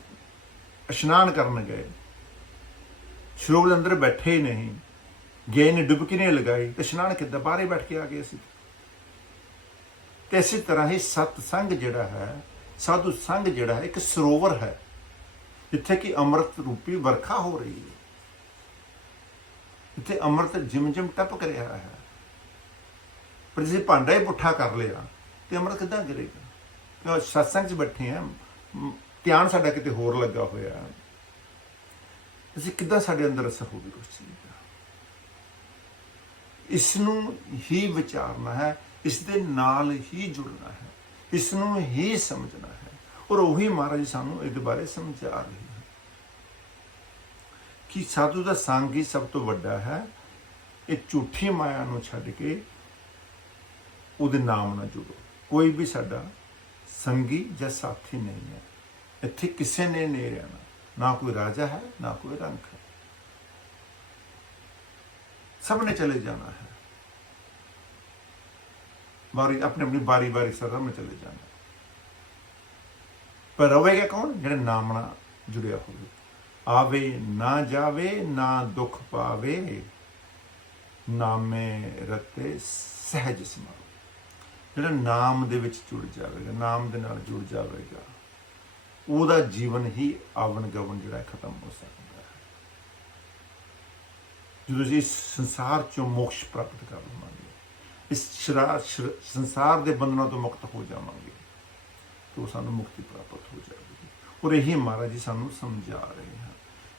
ਇਸ਼ਨਾਨ ਕਰਨ ਗਏ, ਸਰੋਵਰ ਦੇ ਅੰਦਰ ਬੈਠੇ ਹੀ ਨਹੀਂ, ਗਏ ਨੇ ਡੁਬਕੀ ਨਹੀਂ ਲਗਾਈ, ਤੇ ਇਸ਼ਨਾਨ ਕਿੱਦਾਂ? ਬਾਹਰ ਹੀ ਬੈਠ ਕੇ ਆ ਗਏ ਸੀ। ਤੇ ਇਸੇ ਤਰ੍ਹਾਂ ਹੀ ਸਤਸੰਗ ਜਿਹੜਾ ਹੈ, ਸਾਧੂ ਸੰਗ ਜਿਹੜਾ ਹੈ, ਇੱਕ ਸਰੋਵਰ ਹੈ ਜਿੱਥੇ ਕਿ ਅੰਮ੍ਰਿਤ ਰੂਪੀ ਵਰਖਾ ਹੋ ਰਹੀ ਹੈ। ਇੱਥੇ ਅੰਮ੍ਰਿਤ ਜਿਮ ਜਿਮ ਟਪਕ ਰਿਹਾ ਹੈ। ਪਰ ਜੇ ਭਾਂਡਾ ਹੀ ਪੁੱਠਾ ਕਰ ਲਿਆ ਤੇ ਅੰਮ੍ਰਿਤ ਕਿੱਦਾਂ ਗਿਰੇਗਾ? ਕਿਉਂ ਸਤਸੰਗ 'ਚ ਬੈਠੇ ਹਾਂ, ਧਿਆਨ ਸਾਡਾ ਕਿਤੇ ਹੋਰ ਲੱਗਾ ਹੋਇਆ, ਅਸੀਂ ਕਿੱਦਾਂ ਸਾਡੇ ਅੰਦਰ ਅਸਰ ਹੋਵੇ ਉਸ ਚੀਜ਼ ਦਾ? ਇਸ ਨੂੰ ਹੀ ਵਿਚਾਰਨਾ ਹੈ, ਇਸ ਦੇ ਨਾਲ ਹੀ ਜੁੜਨਾ ਹੈ, ਇਸ ਨੂੰ ਹੀ ਸਮਝਣਾ ਹੈ। ਔਰ ਉਹੀ ਮਹਾਰਾਜ ਸਾਨੂੰ ਇਹਦੇ ਬਾਰੇ ਸਮਝਾ ਰਹੇ ਹਨ ਕਿ ਸਾਧੂ ਦਾ ਸੰਗ ਹੀ ਸਭ ਤੋਂ ਵੱਡਾ ਹੈ। ਇਹ ਝੂਠੀ ਮਾਇਆ ਨੂੰ ਛੱਡ ਕੇ ਉਹਦੇ ਨਾਮ ਨਾਲ ਜੁੜੋ। ਕੋਈ ਵੀ ਸਾਡਾ ਸੰਗੀ ਜਾਂ ਸਾਥੀ ਨਹੀਂ ਹੈ। ਇੱਥੇ ਕਿਸੇ ਨੇ ਨਹੀਂ ਰਹਿਣਾ, ਨਾ ਕੋਈ ਰਾਜਾ ਹੈ, ਨਾ ਕੋਈ ਰੰਕ ਹੈ। ਸਭ ਨੇ ਚਲੇ ਜਾਣਾ ਹੈ, ਬਾਰੀ ਆਪਣੀ ਆਪਣੀ ਬਾਰੀ ਬਾਰੀ ਸਭ ਨੇ ਚਲੇ ਜਾਣਾ। ਪਰ ਰਵੇਗਾ ਕੌਣ? ਜਿਹੜੇ ਨਾਮ ਨਾਲ ਜੁੜਿਆ ਹੋਵੇ। ਆਵੇ ਨਾ ਜਾਵੇ, ਨਾ ਦੁੱਖ ਪਾਵੇ, ਨਾਮੇ ਰਤੇ ਸਹਿਜ ਸਮਾਵੇ। ਜਿਹੜਾ ਨਾਮ ਦੇ ਵਿੱਚ ਜੁੜ ਜਾਵੇਗਾ, ਨਾਮ ਦੇ ਨਾਲ ਜੁੜ ਜਾਵੇਗਾ, ਉਹਦਾ ਜੀਵਨ ਹੀ ਆਵਨ ਗਵਨ ਜਿਹੜਾ ਖਤਮ ਹੋ ਸਕਦਾ ਹੈ। ਜਦੋਂ ਅਸੀਂ ਇਸ ਸੰਸਾਰ ਚੋਂ ਮੋਕਸ਼ ਪ੍ਰਾਪਤ ਕਰ ਲਵਾਂਗੇ, ਇਸ ਸੰਸਾਰ ਦੇ ਬੰਧਨਾਂ ਤੋਂ ਮੁਕਤ ਹੋ ਜਾਵਾਂਗੇ, ਤਾਂ ਸਾਨੂੰ ਮੁਕਤੀ ਪ੍ਰਾਪਤ ਹੋ ਜਾਵੇਗੀ। ਔਰ ਇਹੀ ਮਹਾਰਾਜ ਜੀ ਸਾਨੂੰ ਸਮਝਾ ਰਹੇ ਹਨ।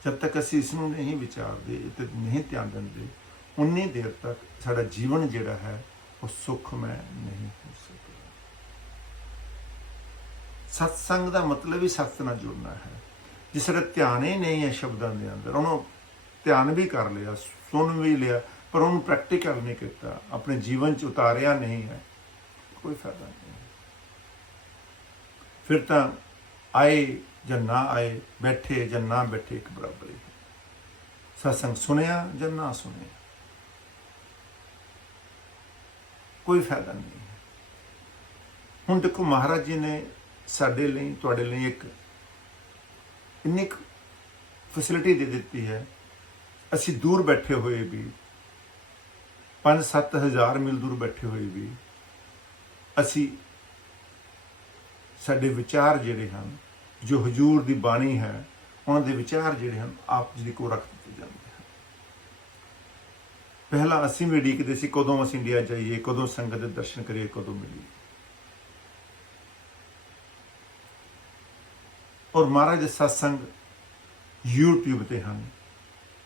ਜਦ ਤੱਕ ਅਸੀਂ ਇਸ ਨੂੰ ਨਹੀਂ ਵਿਚਾਰਦੇ ਤੇ ਨਹੀਂ ਧਿਆਨ ਦਿੰਦੇ, ਉਨੀ ਦੇਰ ਤੱਕ ਸਾਡਾ ਜੀਵਨ ਜਿਹੜਾ ਹੈ ਉਹ ਸੁਖਮੈ ਨਹੀਂ ਹੋ ਸਕਦਾ। ਸਤਸੰਗ ਦਾ ਮਤਲਬ ਹੀ ਸਤ ਨਾਲ ਜੁੜਨਾ ਹੈ। ਜਿਸ ਦਾ ਧਿਆਨ ਹੀ ਨਹੀਂ ਹੈ ਸ਼ਬਦਾਂ ਦੇ ਅੰਦਰ, ਉਹਨੂੰ ਧਿਆਨ ਵੀ ਕਰ ਲਿਆ, ਸੁਣ ਵੀ ਲਿਆ, पर उन्होंने प्रैक्टिकल नहीं किया, अपने जीवन च उतारिया नहीं है, कोई फायदा नहीं है। फिर तो आए ਜਾਂ ना आए, बैठे ਜਾਂ ना बैठे एक बराबर ही है। सत्संग सुनिया ਜਾਂ ना सुनिया, कोई फायदा नहीं है। हुण देखो महाराज जी ने साडे लई तुहाडे लई एक इन्नी फैसिलिटी दे दी है। असी दूर बैठे हुए भी, 5-7 हज़ार मील दूर बैठे हुए भी, असी साडे विचार जिहड़े हन, जो हजूर दी बाणी है, उन्हां दे विचार जिहड़े हन आप जी को रख दिते जांदे हैं। पहला असी भी उड़ीकदे सी कदों असी इंडिया जाइए, कदों संगत दे दर्शन करिए, कदों मिलीए। और महाराज दे सत्संग यूट्यूब ते हैं,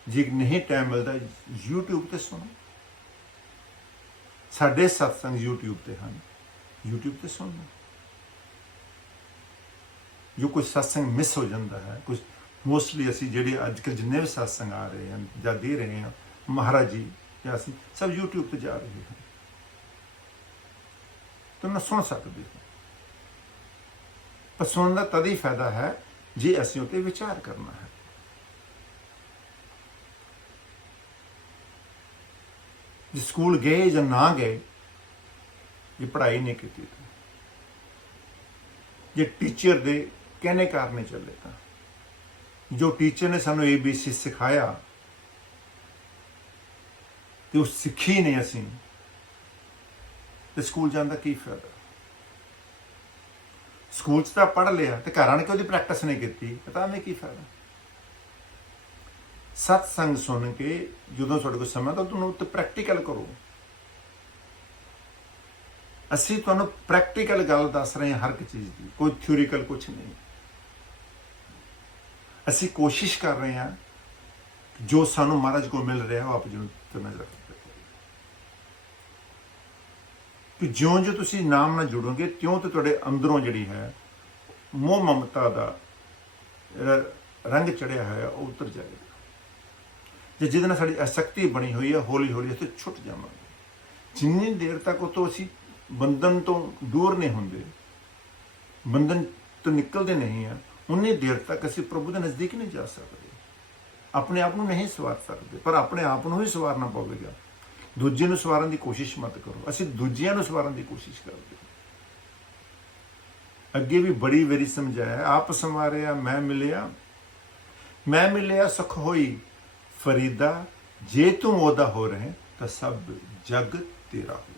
जे नहीं टाइम मिलता यूट्यूब ते सुनो। साडे सत्संग यूट्यूब ते हैं, यूट्यूब ते सुन लो। जो कोई सत्संग मिस हो जाता है, कुछ मोस्टली असी जेडे अजकल जिन्ने भी सत्संग आ रहे हैं या दे रहे हैं महाराज जी या असी सब यूट्यूब ते जा रहे हैं, तो ना सुन सकते हो। पर सुनने का तद ही फायदा है जे असी उस पर विचार करना है। जे स्कूल गए या ना गए, ये पढ़ाई नहीं की, जे टीचर दे कहने कारने चले, तो जो टीचर ने सानू ABC सिखाया तो वो सीखी नहीं असी, तो स्कूल जाने का की फायदा। स्कूल तो पढ़ लिया तो घर आने के उसकी प्रैक्टिस नहीं की, पता नहीं की फायदा। सत्संग सुन के जो थोड़े को समय तो तुम उत्ते प्रैक्टिकल करो। असी तुहानू प्रैक्टिकल गल दस रहे हैं हर एक चीज़ की, कोई थ्योरिकल कुछ नहीं। असी कोशिश कर रहे हैं जो सानू महाराज को मिल रहा है आप जी नज़र रखते कि ज्यों जो तुसी नाम ना जुड़ोगे त्यों तो तुहाडे अंदरों जिहड़ी है मोह ममता का रंग चढ़िया है वो उतर जाएगा। जे जिहदे नाल साडी आसक्ति बनी हुई है, हौली हौली असीं छुट जावांगे। जिन्नी देर तक वो तो असीं बंधन तो दूर नहीं होंगे, बंधन तो निकलते नहीं हैं, उन्नी देर तक असीं प्रभु के नज़दीक नहीं जा सकते। अपने आप को नहीं सवार सकते, पर अपने आप को ही सवारना पवेगा। दूजे नूं सवारन की कोशिश मत करो, असीं दूजियां नूं सवारन की कोशिश करते। अगे भी बड़ी वारी समझाया, आप संवारिया मैं मिलिया सुख होई फरीदा, जे तू ओदा हो रहे तो सब जग तेरा हो।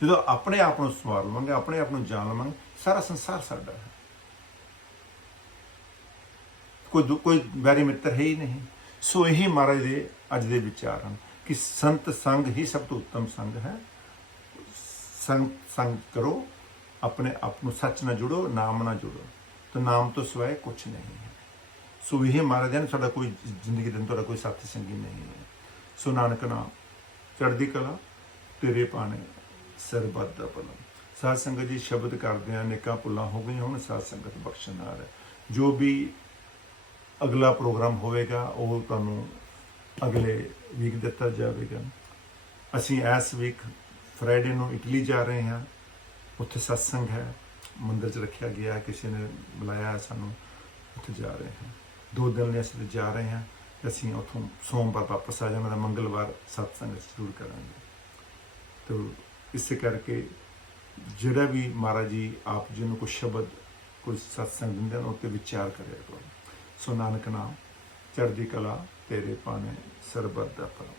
जो अपने आप को सवार लवांगे, अपने आप को जान लवांगे, सारा संसार साडा है। कोई वैरी मित्र है ही नहीं। सो यही महाराज के अज के विचार हैं कि संत संग ही सब तो उत्तम संग है। संग करो, अपने आप को सच ना जुड़ो, नाम ना जुड़ो, तो नाम तो सिवाय कुछ नहीं है। सो यही महाराज ने साडा कोई जिंदगी दिन तुहाडा कोई साथी संगी नहीं है। सो नानक नाम चढ़दी कला तेरे पाने सरबत दा भला। साध संगत जी शब्द करते हैं, अनेकां भुलां हो गई होण, साध संगत बख्शनार है। जो भी अगला प्रोग्राम होएगा वो तुहानूं अगले वीक दिता जाएगा। असीं इस वीक फ्राइडे नूं इटली जा रहे हैं, उत्थे सत्संग है, मंदिर च रखा गया है, किसी ने बुलाया है सानूं, उत्थे जा रहे हैं। 2 दिन लिए असीं जा रहे हैं, असीं उत्थों सोमवार वापस आ जाना, मंगलवार सत्संग जरूर करांगे। तो इस करके जिहड़ा भी महाराज जी आप जी नूं कोई शब्द कोई सत्संग दिंदे हैं उत्ते विचार करिया करो। सो नानक नाम चढ़दी कला तेरे पाने सरबत दा भला।